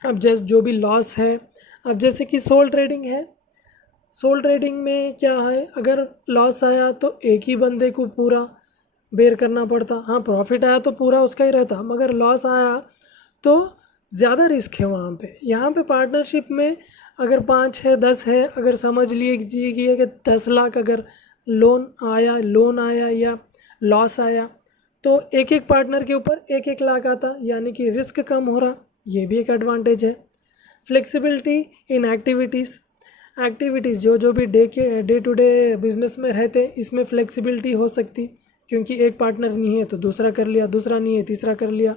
अब जो भी लॉस है, अब जैसे कि सोल ट्रेडिंग है, सोल ट्रेडिंग में क्या है, अगर लॉस आया तो एक ही बंदे को पूरा बेयर करना पड़ता। हाँ, प्रॉफिट आया तो पूरा उसका ही रहता, मगर लॉस आया तो ज़्यादा रिस्क है वहाँ पे। यहाँ पे पार्टनरशिप में अगर 5 है 10 है, अगर समझ लीजिए कि 10 लाख अगर लोन आया या लॉस आया तो एक एक पार्टनर के ऊपर 1-1 लाख आता, यानी कि रिस्क कम हो रहा। ये भी एक एडवांटेज है। फ्लेक्सिबिलिटी इन एक्टिविटीज़ जो भी डे टू डे बिजनेस में रहते, इसमें फ्लेक्सिबिलिटी हो सकती, क्योंकि एक पार्टनर नहीं है तो दूसरा कर लिया, दूसरा नहीं है तीसरा कर लिया,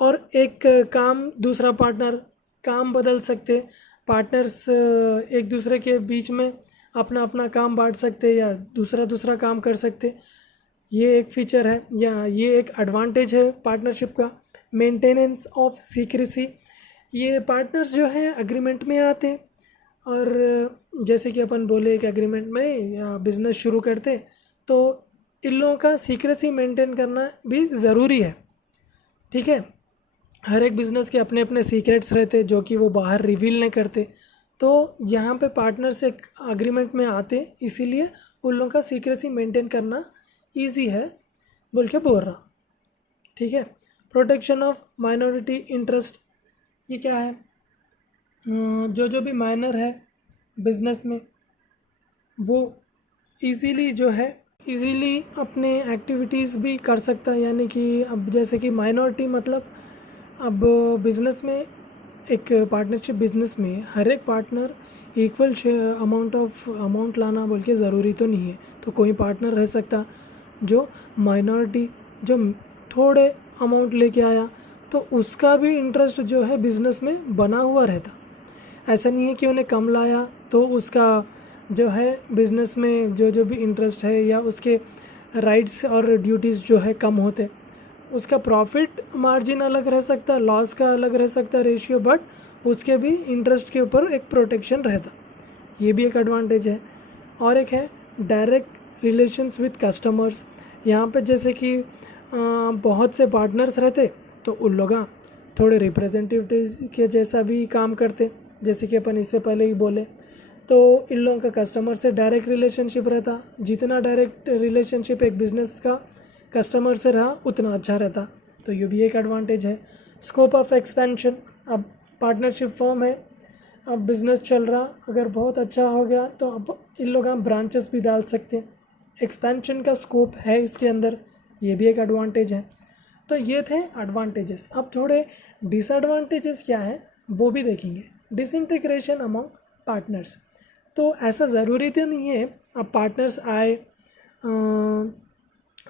और एक काम दूसरा पार्टनर काम बदल सकते। पार्टनर्स एक दूसरे के बीच में अपना अपना काम बांट सकते या दूसरा काम कर सकते। ये एक फीचर है या ये एक एडवांटेज है पार्टनरशिप का। Maintenance of secrecy. ये पार्टनर्स जो हैं एग्रीमेंट में आते हैं, और जैसे कि अपन बोले कि एग्रीमेंट में या बिज़नेस शुरू करते तो इन लोगों का सीक्रेसी मेंटेन करना भी ज़रूरी है। ठीक है, हर एक बिज़नेस के अपने अपने सीक्रेट्स रहते जो कि वो बाहर रिवील नहीं करते। तो यहाँ पे पार्टनर्स एक एग्रीमेंट में आते, इसीलिए उन लोगों का सीक्रेसी मेंटेन करना ईजी है बोल के बोल रहा। ठीक है, प्रोटेक्शन ऑफ माइनॉरिटी इंटरेस्ट। ये क्या है, जो भी माइनर है बिजनेस में वो इजीली अपने एक्टिविटीज़ भी कर सकता है। यानी कि अब जैसे कि माइनॉरिटी मतलब अब बिज़नेस में, एक पार्टनरशिप बिज़नेस में हर एक पार्टनर इक्वल अमाउंट लाना बोल के ज़रूरी तो नहीं है। तो कोई पार्टनर रह सकता जो माइनॉरिटी जो थोड़े अमाउंट लेके आया, तो उसका भी इंटरेस्ट जो है बिज़नेस में बना हुआ रहता। ऐसा नहीं है कि उन्हें कम लाया तो उसका जो है बिज़नेस में जो भी इंटरेस्ट है या उसके राइट्स और ड्यूटीज़ जो है कम होते। उसका प्रॉफिट मार्जिन अलग रह सकता, लॉस का अलग रह सकता रेशियो, बट उसके भी इंटरेस्ट के ऊपर एक प्रोटेक्शन रहता। ये भी एक एडवांटेज है। और एक है डायरेक्ट रिलेशंस विद कस्टमर्स। यहाँ पे जैसे कि बहुत से पार्टनर्स रहते तो उन लोग थोड़े रिप्रेजेंटेटिव के जैसा भी काम करते, जैसे कि अपन इससे पहले ही बोले। तो इन लोगों का कस्टमर से डायरेक्ट रिलेशनशिप रहता। जितना डायरेक्ट रिलेशनशिप एक बिज़नेस का कस्टमर से रहा उतना अच्छा रहता। तो ये भी एक एडवांटेज है। Scope of expansion. अब पार्टनरशिप फर्म है, अब बिज़नेस चल रहा, अगर बहुत अच्छा हो गया तो अब इन लोग ब्रांचेस भी डाल सकते हैं। एक्सपेंशन का स्कोप है इसके अंदर, ये भी एक एडवांटेज है। तो ये थे एडवांटेजेस। अब थोड़े डिसएडवांटेजेस क्या है वो भी देखेंगे। Disintegration among partners. तो ऐसा ज़रूरी तो नहीं है अब पार्टनर्स आए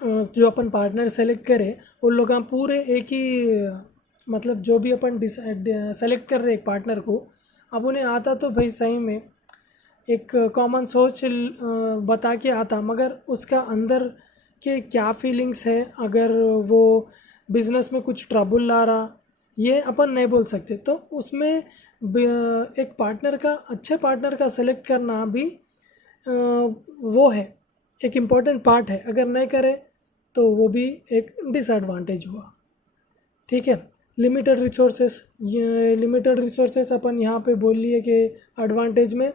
जो अपन पार्टनर सेलेक्ट करें उन लोग पूरे एक ही मतलब जो भी अपन सेलेक्ट कर रहे एक पार्टनर को, अब उन्हें आता तो भाई सही में एक कॉमन सोच बता के आता, मगर उसका अंदर के क्या फीलिंग्स है, अगर वो बिजनेस में कुछ ट्रबल ला रहा, ये अपन नहीं बोल सकते। तो उसमें एक पार्टनर का, अच्छे पार्टनर का सेलेक्ट करना भी वो है, एक इम्पॉर्टेंट पार्ट है। अगर नहीं करे तो वो भी एक डिसएडवांटेज हुआ। ठीक है। लिमिटेड रिसोर्सेस, ये लिमिटेड रिसोर्सेस अपन यहाँ पे बोल लिए कि एडवांटेज में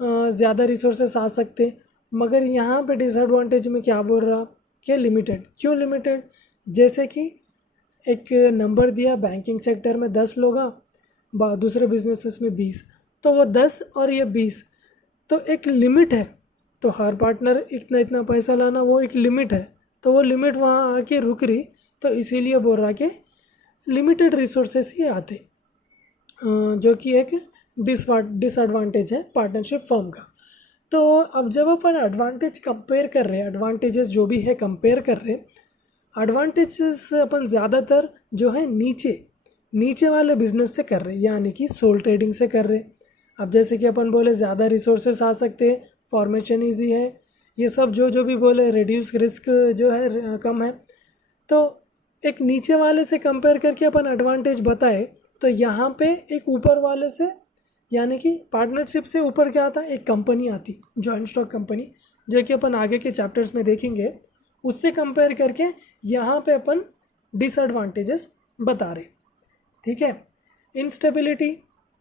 ज़्यादा रिसोर्सेस आ सकते, मगर यहाँ पे डिसएडवांटेज में क्या बोल रहा कि लिमिटेड। क्यों लिमिटेड? जैसे कि एक नंबर दिया, बैंकिंग सेक्टर में 10 लोग, दूसरे बिजनेसेस में 20, तो वो 10 और ये 20 तो एक लिमिट है। तो हर पार्टनर इतना इतना पैसा लाना, वो एक लिमिट है, तो वो लिमिट वहाँ आके रुक रही। तो इसीलिए बोल रहा कि लिमिटेड रिसोर्सेस ही आते, जो कि एक डिसएडवांटेज है पार्टनरशिप फर्म का। तो अब जब अपन एडवांटेज कंपेयर कर रहे हैं, एडवांटेजेस जो भी है कंपेयर कर रहे हैं, एडवांटेजेस अपन ज़्यादातर जो है नीचे वाले बिजनेस से कर रहे हैं, यानी कि सोल ट्रेडिंग से कर रहे हैं। अब जैसे कि अपन बोले ज़्यादा रिसोर्सेस आ सकते हैं, फॉर्मेशन ईजी है, ये सब जो भी बोले, रिड्यूस रिस्क जो है कम है। तो एक नीचे वाले से कंपेयर करके अपन एडवांटेज बताए, तो यहाँ पे एक ऊपर वाले से, यानी कि पार्टनरशिप से ऊपर क्या आता है, एक कंपनी आती, जॉइंट स्टॉक कंपनी, जो कि अपन आगे के चैप्टर्स में देखेंगे। उससे कंपेयर करके यहाँ पे अपन डिसएडवांटेजेस बता रहे। ठीक है। इंस्टेबिलिटी,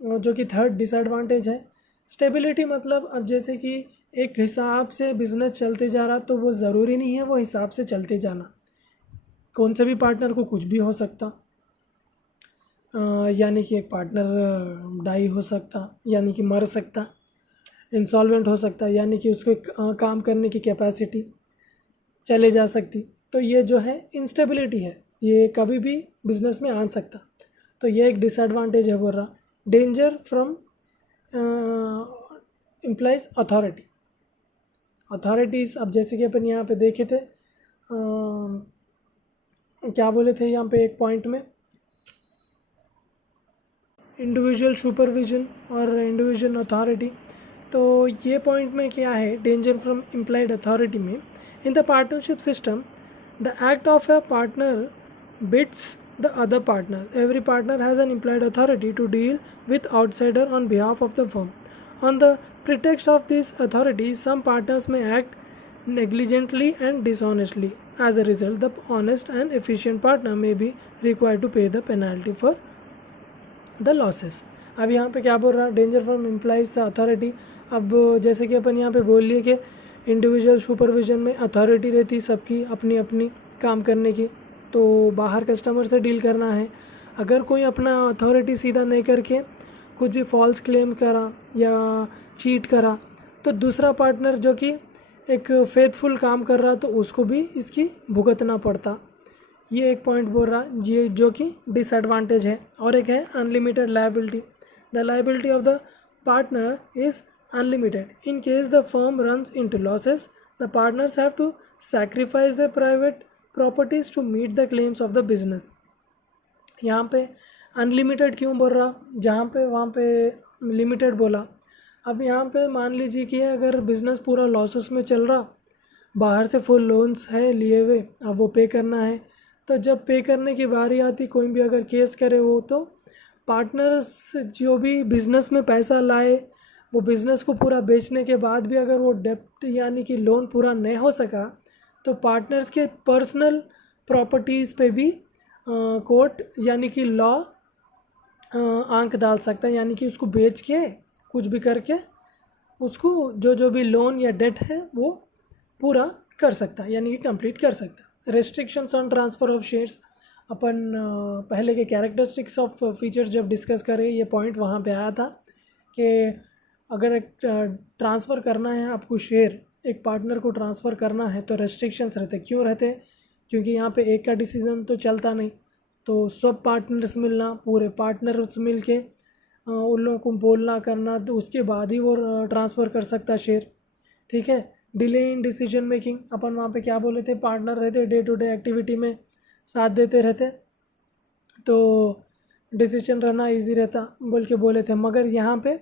जो कि थर्ड डिसएडवांटेज है। स्टेबिलिटी मतलब अब जैसे कि एक हिसाब से बिजनेस चलते जा रहा, तो वो ज़रूरी नहीं है वो हिसाब से चलते जाना, कौन से भी पार्टनर को कुछ भी हो सकता, यानी कि एक पार्टनर डाई हो सकता, यानी कि मर सकता, इंसॉल्वेंट हो सकता, यानी कि उसको काम करने की कैपेसिटी चले जा सकती। तो ये जो है इंस्टेबिलिटी है, ये कभी भी बिजनेस में आ सकता, तो ये एक डिसएडवांटेज है बोल रहा। Danger from implies authorities. अब जैसे कि अपन यहाँ पे देखे थे, क्या बोले थे यहाँ पे एक पॉइंट में, इंडिविजुअल सुपरविजन और इंडिविजुअल अथॉरिटी। तो ये पॉइंट में क्या है, डेंजर फ्रॉम इम्प्लाइड अथॉरिटी में, इन the partnership system the act of a partner bits the other partners. Every partner has an implied authority to deal with outsider on behalf of the firm. On the pretext of this authority, some partners may act negligently and dishonestly. As a result, the honest and efficient partner may be required to pay the penalty for the losses. अब यहाँ पे क्या बोल रहा है, danger from implies authority. अब जैसे कि अपन यहाँ पे बोल लिए कि इंडिविजुअल सुपरविजन में अथॉरिटी रहती सबकी अपनी अपनी काम करने की, तो बाहर कस्टमर से डील करना है। अगर कोई अपना अथॉरिटी सीधा नहीं करके कुछ भी फॉल्स क्लेम करा या चीट करा, तो दूसरा पार्टनर जो कि एक फेथफुल काम कर रहा, तो उसको भी इसकी भुगतना पड़ता। ये एक पॉइंट बोल रहा, ये जो कि डिसएडवांटेज है। और एक है unlimited liability. The liability of the partner is unlimited in case the firm runs into losses. The partners have to sacrifice the private properties to meet the claims of the business. यहाँ पे unlimited क्यों बोल रहा, जहाँ पे वहाँ पे limited बोला। अब यहाँ पे मान लीजिए कि अगर बिज़नेस पूरा लॉसेस में चल रहा, बाहर से फुल लोन्स है लिए हुए, अब वो पे करना है, तो जब पे करने की बारी आती, कोई भी अगर केस करे वो, तो पार्टनर्स जो भी बिज़नेस में पैसा लाए, वो बिज़नेस को पूरा बेचने के बाद भी अगर वो डेप्ट यानी कि लोन पूरा नहीं हो सका, तो पार्टनर्स के पर्सनल प्रॉपर्टीज़ पे भी कोर्ट यानी कि लॉ आंक डाल सकता है, यानी कि उसको बेच के कुछ भी करके उसको जो भी लोन या डेट है वो पूरा कर सकता है, यानी कि कंप्लीट कर सकता है। Restrictions on transfer of shares, अपन पहले के कैरेक्टरिस्टिक्स ऑफ फीचर्स जब डिस्कस करें, ये पॉइंट वहाँ पे आया था कि अगर एक ट्रांसफ़र करना है आपको शेयर, एक पार्टनर को ट्रांसफ़र करना है, तो रेस्ट्रिक्शंस रहते। क्यों रहते? क्योंकि यहाँ पे एक का डिसीज़न तो चलता नहीं, तो सब पार्टनर्स मिलना, पूरे पार्टनर्स मिल के उन लोगों को बोलना करना, तो उसके बाद ही वो ट्रांसफ़र कर सकता शेयर। ठीक है। डिले इन डिसीजन मेकिंग, अपन वहाँ पे क्या बोले थे, पार्टनर रहते डे टू डे एक्टिविटी में साथ देते रहते तो डिसीजन रहना इजी रहता बोल के बोले थे, मगर यहाँ पे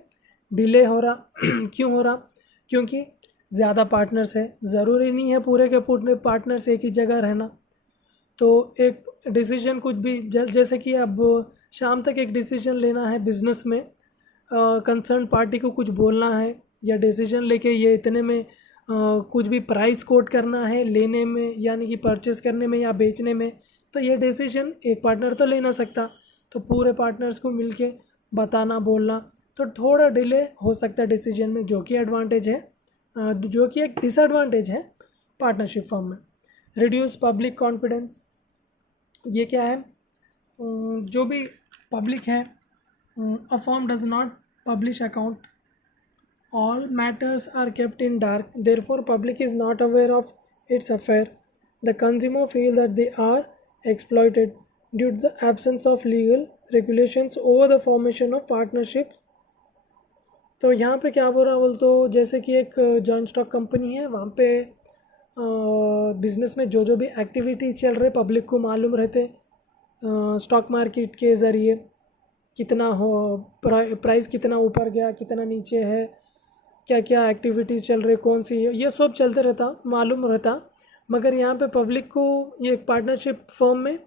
डिले हो रहा क्यों हो रहा, क्योंकि ज़्यादा पार्टनर्स है, ज़रूरी नहीं है पूरे के पूरे पार्टनर्स एक ही जगह रहना। तो एक डिसीजन कुछ भी जैसे कि अब शाम तक एक डिसीजन लेना है बिजनेस में, कंसर्न पार्टी को कुछ बोलना है या डिसीजन लेके ये इतने में कुछ भी प्राइस कोट करना है लेने में, यानी कि परचेस करने में या बेचने में, तो ये डिसीजन एक पार्टनर तो ले ना सकता, तो पूरे पार्टनर्स को मिलके बताना बोलना, तो थोड़ा डिले हो सकता है डिसीजन में, जो कि एडवांटेज है, जो कि एक डिसएडवांटेज है पार्टनरशिप फर्म में। रिड्यूस पब्लिक कॉन्फिडेंस, ये क्या है, जो भी पब्लिक है, a firm does not publish account, all matters are kept in dark, therefore public is not aware of its affair. The consumer feel that they are exploited due to the absence of legal regulations over the formation of partnerships. तो यहाँ पे क्या बोल रहा बोल, तो जैसे कि एक जॉइंट स्टॉक कंपनी है, वहाँ पे बिजनेस में जो जो भी एक्टिविटी चल रहे पब्लिक को मालूम रहते, स्टॉक मार्केट के ज़रिए कितना हो, प्राइस कितना ऊपर गया कितना नीचे है, क्या क्या एक्टिविटीज़ चल रही कौन सी है, ये सब चलते रहता मालूम रहता। मगर यहाँ पे पब्लिक को ये एक पार्टनरशिप फर्म में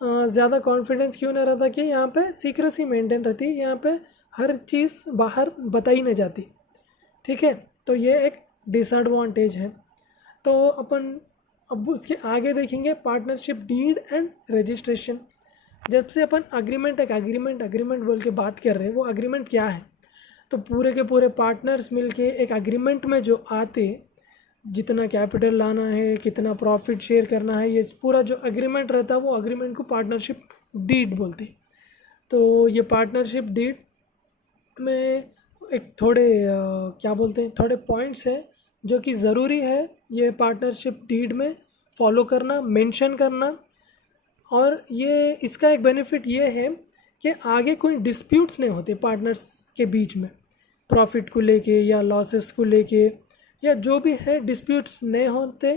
ज़्यादा कॉन्फिडेंस क्यों नहीं रहता कि यहाँ पे सीक्रेसी मेंटेन रहती, यहाँ पे हर चीज़ बाहर बताई नहीं जाती, ठीक है, तो ये एक डिसएडवांटेज है। तो अपन अब उसके आगे देखेंगे पार्टनरशिप डीड एंड रजिस्ट्रेशन। जब से अपन अग्रीमेंट बोल के बात कर रहे हैं, वो अग्रीमेंट क्या है, तो पूरे के पूरे पार्टनर्स मिलके एक अग्रीमेंट में जो आते, जितना कैपिटल लाना है कितना प्रॉफिट शेयर करना है, ये पूरा जो अग्रीमेंट रहता है वो अग्रीमेंट को पार्टनरशिप डीड बोलते। तो ये पार्टनरशिप डीड में एक थोड़े क्या बोलते हैं, थोड़े पॉइंट्स हैं जो कि ज़रूरी है ये पार्टनरशिप डीड में फॉलो करना, मेंशन करना। और ये इसका एक बेनिफिट ये है कि आगे कोई डिस्प्यूट्स नहीं होते पार्टनर्स के बीच में, प्रॉफिट को लेके या लॉसेस को लेके या जो भी है डिस्प्यूट्स नहीं होते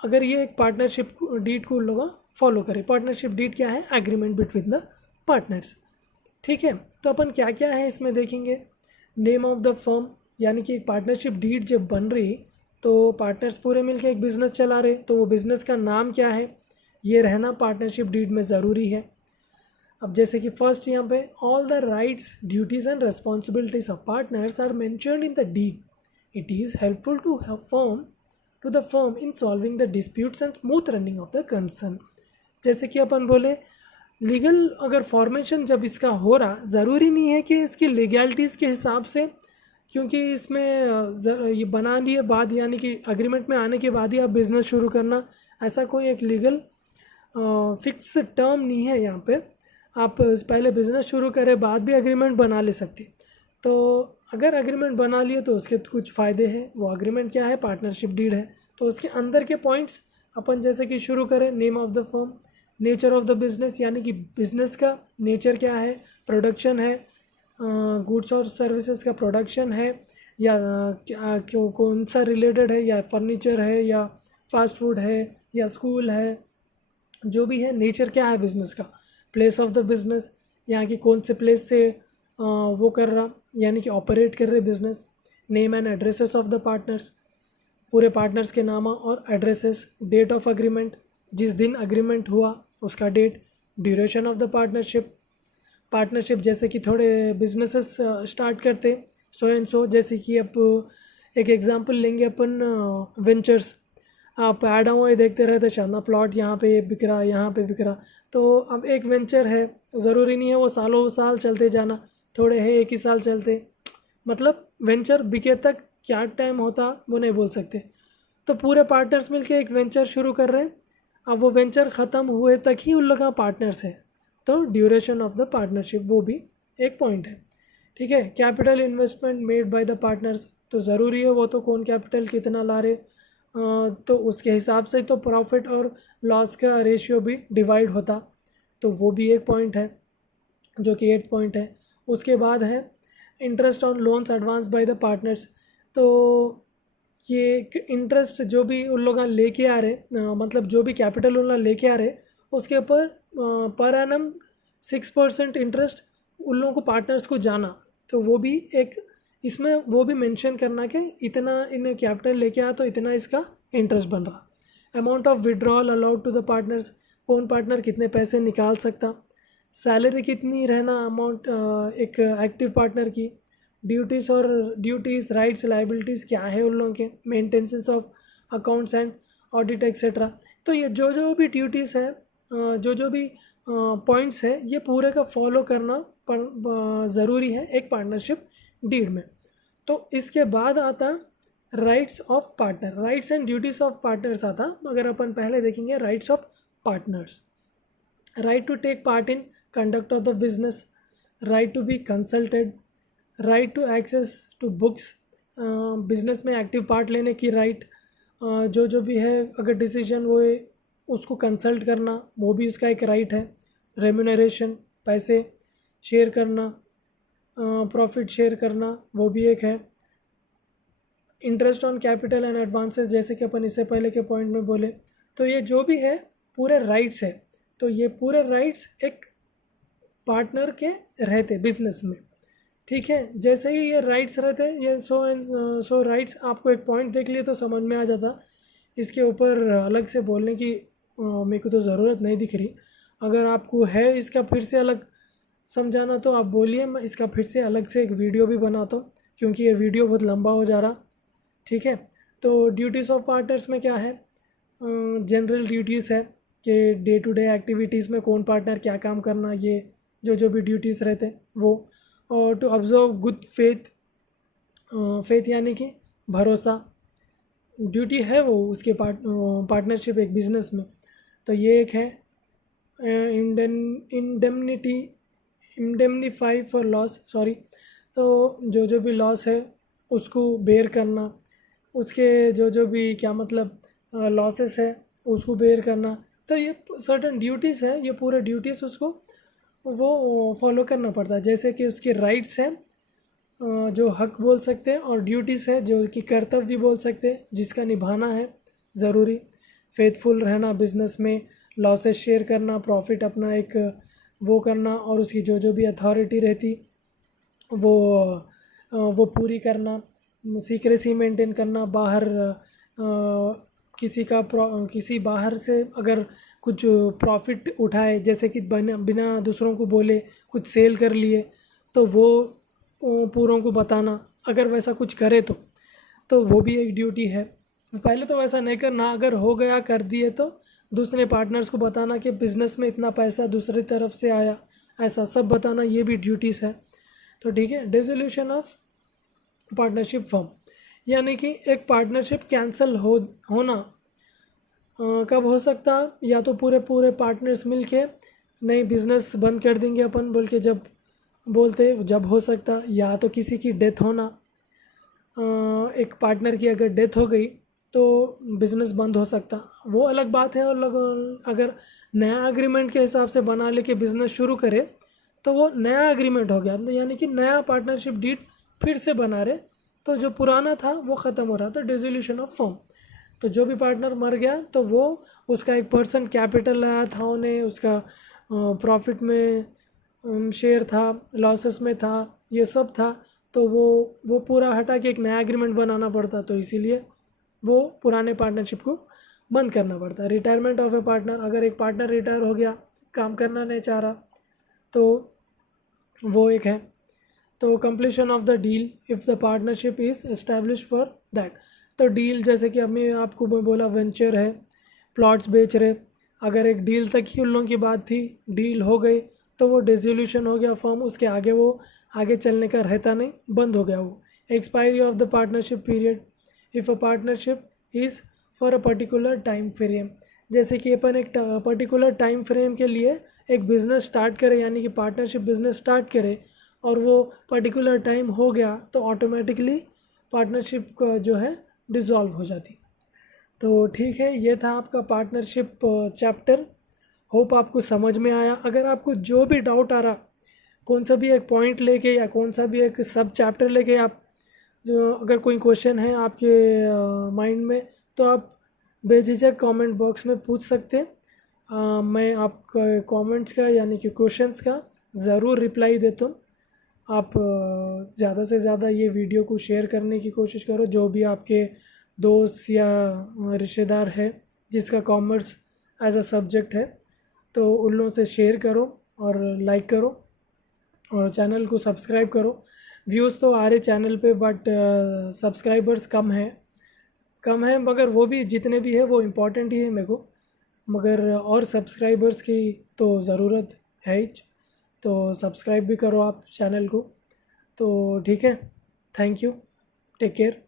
अगर ये एक पार्टनरशिप डीड को लोग फॉलो करें। पार्टनरशिप डीड क्या है, एग्रीमेंट बिटवीन द पार्टनर्स, ठीक है। तो अपन क्या क्या है इसमें देखेंगे। नेम ऑफ द फर्म, यानी कि एक पार्टनरशिप डीड जब बन रही तो पार्टनर्स पूरे मिलकर एक बिज़नेस चला रहे, तो वो बिज़नेस का नाम क्या है ये रहना पार्टनरशिप डीड में ज़रूरी है। अब जैसे कि फर्स्ट यहाँ पे all the rights duties and responsibilities of partners are mentioned in the deed, it is helpful to the firm in solving the disputes and smooth running of the concern. जैसे कि अपन बोले लीगल अगर formation जब इसका हो रहा, ज़रूरी नहीं है कि इसकी लीगैलिटीज़ के हिसाब से, क्योंकि इसमें ये बना लिए बाद यानी कि एग्रीमेंट में आने के बाद ही आप बिज़नेस शुरू करना, ऐसा कोई एक लीगल फिक्स टर्म नहीं है। यहाँ पे आप पहले बिज़नेस शुरू करें बाद भी एग्रीमेंट बना ले सकते। तो अगर एग्रीमेंट बना लिए तो उसके कुछ फ़ायदे हैं, वो एग्रीमेंट क्या है, पार्टनरशिप डीड है। तो उसके अंदर के पॉइंट्स अपन जैसे कि शुरू करें, name of the firm, nature of the business, यानी कि बिज़नेस का नेचर क्या है, प्रोडक्शन है, गुड्स और सर्विसेज का प्रोडक्शन है या क्यों कौन सा रिलेटेड है, या फर्नीचर है या फास्ट फूड है या स्कूल है, जो भी है नेचर क्या है बिज़नेस का। प्लेस ऑफ द बिज़नेस, यहाँ की कौन से प्लेस से वो कर रहा यानी कि ऑपरेट कर रहे business. Name and addresses of the partners, पूरे पार्टनर्स के नाम और एड्रेसेस। डेट ऑफ अग्रीमेंट, जिस दिन अग्रीमेंट हुआ उसका date. Duration of the partnership जैसे कि थोड़े बिजनेसेस स्टार्ट करते सो एंड सो, जैसे कि अब एक एग्जांपल लेंगे अपन वेंचर्स, आप ऐड हुए देखते रहते शाना प्लॉट यहाँ पे ये बिक रहा यहाँ पे बिक रहा। तो अब एक वेंचर है, ज़रूरी नहीं है वो सालों साल चलते जाना, थोड़े है एक ही साल चलते, मतलब वेंचर बिके तक क्या टाइम होता वो नहीं बोल सकते। तो पूरे पार्टनर्स मिलके एक वेंचर शुरू कर रहे हैं, अब वो वेंचर ख़त्म हुए तक ही उन लोग का पार्टनर्स है, तो ड्यूरेशन ऑफ द पार्टनरशिप वो भी एक पॉइंट है, ठीक है। Capital investment made by the partners, तो ज़रूरी है वो तो कौन कैपिटल कितना ला रहे, तो उसके हिसाब से तो प्रॉफिट और लॉस का रेशियो भी डिवाइड होता, तो वो भी एक पॉइंट है जो कि 8 पॉइंट है। उसके बाद है interest on loans advance by the partners, तो ये इंटरेस्ट जो भी उन लोग लेके आ रहे, मतलब जो भी कैपिटल उन लोग लेके आ रहे, उसके ऊपर पर एनम 6% इंटरेस्ट उन लोगों को पार्टनर्स को जाना। तो वो भी एक इसमें वो भी मेंशन करना कि इतना इन कैपिटल लेके आया तो इतना इसका इंटरेस्ट बन रहा। Amount of withdrawal allowed to the partners, कौन पार्टनर कितने पैसे निकाल सकता, सैलरी कितनी रहना अमाउंट एक एक्टिव पार्टनर की, ड्यूटीज़ राइट्स लाइबिलिटीज़ क्या है उन लोगों के, maintenance of accounts and audit etcetera. तो ये जो जो भी ड्यूटीज़ है, जो जो भी पॉइंट्स है, ये पूरे का फॉलो करना ज़रूरी है एक पार्टनरशिप डीड में। तो इसके बाद आता rights of partner, rights and duties of partners आता। अगर अपन पहले देखेंगे rights of partners, right to take part in conduct of the business, right to be consulted, right to access to books, business में एक्टिव पार्ट लेने की right, जो जो भी है अगर डिसीजन वो उसको कंसल्ट करना वो भी उसका एक राइट है, रेम्यूनरेशन पैसे शेयर करना, प्रॉफिट शेयर करना वो भी एक है, interest on capital and advances जैसे कि अपन इससे पहले के पॉइंट में बोले। तो ये जो भी है पूरे राइट्स है। तो ये पूरे राइट्स एक पार्टनर के रहते बिजनेस में, ठीक है। जैसे ही ये राइट्स रहते ये सो राइट्स, आपको एक पॉइंट देख लिए तो समझ में आ जाता। इसके ऊपर अलग से बोलने की मेरे को तो ज़रूरत नहीं दिख रही। अगर आपको है इसका फिर से अलग समझाना तो आप बोलिए, मैं इसका फिर से अलग से एक वीडियो भी बनाता हूँ, क्योंकि ये वीडियो बहुत लंबा हो जा रहा, ठीक है। तो ड्यूटीज़ ऑफ पार्टनर्स में क्या है, जनरल ड्यूटीज़ है कि डे टू डे एक्टिविटीज़ में कौन पार्टनर क्या काम करना, ये जो जो भी ड्यूटीज़ रहते वो। और to observe good faith, faith यानी कि भरोसा ड्यूटी है वो उसके पार्टनरशिप एक बिजनेस में। तो ये एक है इंडेमनीफाई फॉर लॉस, सॉरी। तो जो जो भी लॉस है उसको बेयर करना, उसके जो जो भी क्या मतलब लॉसेस है उसको बेयर करना। तो ये सर्टन ड्यूटीज़ है, ये पूरे ड्यूटीज़ उसको वो फॉलो करना पड़ता है। जैसे कि उसके राइट्स हैं जो हक बोल सकते हैं, और ड्यूटीज़ है जो कि कर्तव्य बोल सकते हैं जिसका निभाना है ज़रूरी, फेथफुल रहना बिजनेस में, लॉसेस शेयर करना, प्रॉफिट अपना एक वो करना, और उसकी जो जो भी अथॉरिटी रहती वो पूरी करना, सीक्रेसी मेंटेन करना, बाहर किसी बाहर से अगर कुछ प्रॉफिट उठाए, जैसे कि बिना दूसरों को बोले कुछ सेल कर लिए तो वो पूरों को बताना, अगर वैसा कुछ करे तो वो भी एक ड्यूटी है। पहले तो वैसा नहीं करना, अगर हो गया कर दिए तो दूसरे पार्टनर्स को बताना कि बिज़नेस में इतना पैसा दूसरी तरफ से आया, ऐसा सब बताना, ये भी ड्यूटीज़ है। तो ठीक है। डिसोल्यूशन ऑफ पार्टनरशिप फर्म, यानी कि एक पार्टनरशिप कैंसिल होना कब हो सकता, या तो पूरे पार्टनर्स मिलके नई बिज़नेस बंद कर देंगे अपन बोल के जब बोलते जब हो सकता, या तो किसी की डेथ होना, एक पार्टनर की अगर डेथ हो गई तो बिज़नेस बंद हो सकता, वो अलग बात है। और लोग अगर नया एग्रीमेंट के हिसाब से बना लेके बिज़नेस शुरू करे तो वो नया एग्रीमेंट हो गया, यानी कि नया पार्टनरशिप डीड फिर से बना रहे, तो जो पुराना था वो ख़त्म हो रहा था। डिसोल्यूशन ऑफ फर्म, तो जो भी पार्टनर मर गया तो वो उसका 1% कैपिटल आया था, उन्हें उसका प्रॉफिट में शेयर था, लॉसेस में था, ये सब था, तो वो पूरा हटा के एक नया एग्रीमेंट बनाना पड़ता, तो इसीलिए वो पुराने पार्टनरशिप को बंद करना पड़ता। रिटायरमेंट ऑफ ए पार्टनर, अगर एक पार्टनर रिटायर हो गया, काम करना नहीं चाह रहा, तो वो एक है। तो completion of the deal if the partnership is establish for that. तो डील जैसे कि अभी आपको मैं बोला वेंचर है, प्लॉट्स बेच रहे, अगर एक डील तक ही उन लोगों की बात थी, डील हो गई तो वो डिसोल्यूशन हो गया फर्म, उसके आगे वो आगे चलने का रहता नहीं, बंद हो गया वो। Expiry of the partnership period if a partnership is for a particular time frame, जैसे कि अपन एक पर्टिकुलर टाइम फ्रेम के लिए एक बिज़नेस स्टार्ट करें, यानी कि पार्टनरशिप बिज़नेस स्टार्ट करें और वो पर्टिकुलर टाइम हो गया तो ऑटोमेटिकली पार्टनरशिप का जो है डिज़ोल्व हो जाती। तो ठीक है, ये था आपका पार्टनरशिप चैप्टर। होप आपको समझ में आया। अगर आपको जो भी डाउट आ रहा, कौन सा भी एक पॉइंट लेके या कौन सा भी एक सब चैप्टर लेके आप जो अगर कोई क्वेश्चन है आपके माइंड में तो आप बेझिझक कमेंट बॉक्स में पूछ सकते हैं। मैं आपका कमेंट्स का यानी कि क्वेश्चंस का ज़रूर रिप्लाई देता हूँ। आप ज़्यादा से ज़्यादा ये वीडियो को शेयर करने की कोशिश करो, जो भी आपके दोस्त या रिश्तेदार है जिसका कॉमर्स एज अ सब्जेक्ट है, तो उन लोगों से शेयर करो और लाइक करो और चैनल को सब्सक्राइब करो। व्यूज़ तो आ रहे चैनल पे, बट सब्सक्राइबर्स कम है मगर वो भी जितने भी है वो इम्पोर्टेंट ही है मेरे को, मगर और सब्सक्राइबर्स की तो ज़रूरत है ही। तो सब्सक्राइब भी करो आप चैनल को। तो ठीक है, थैंक यू, टेक केयर।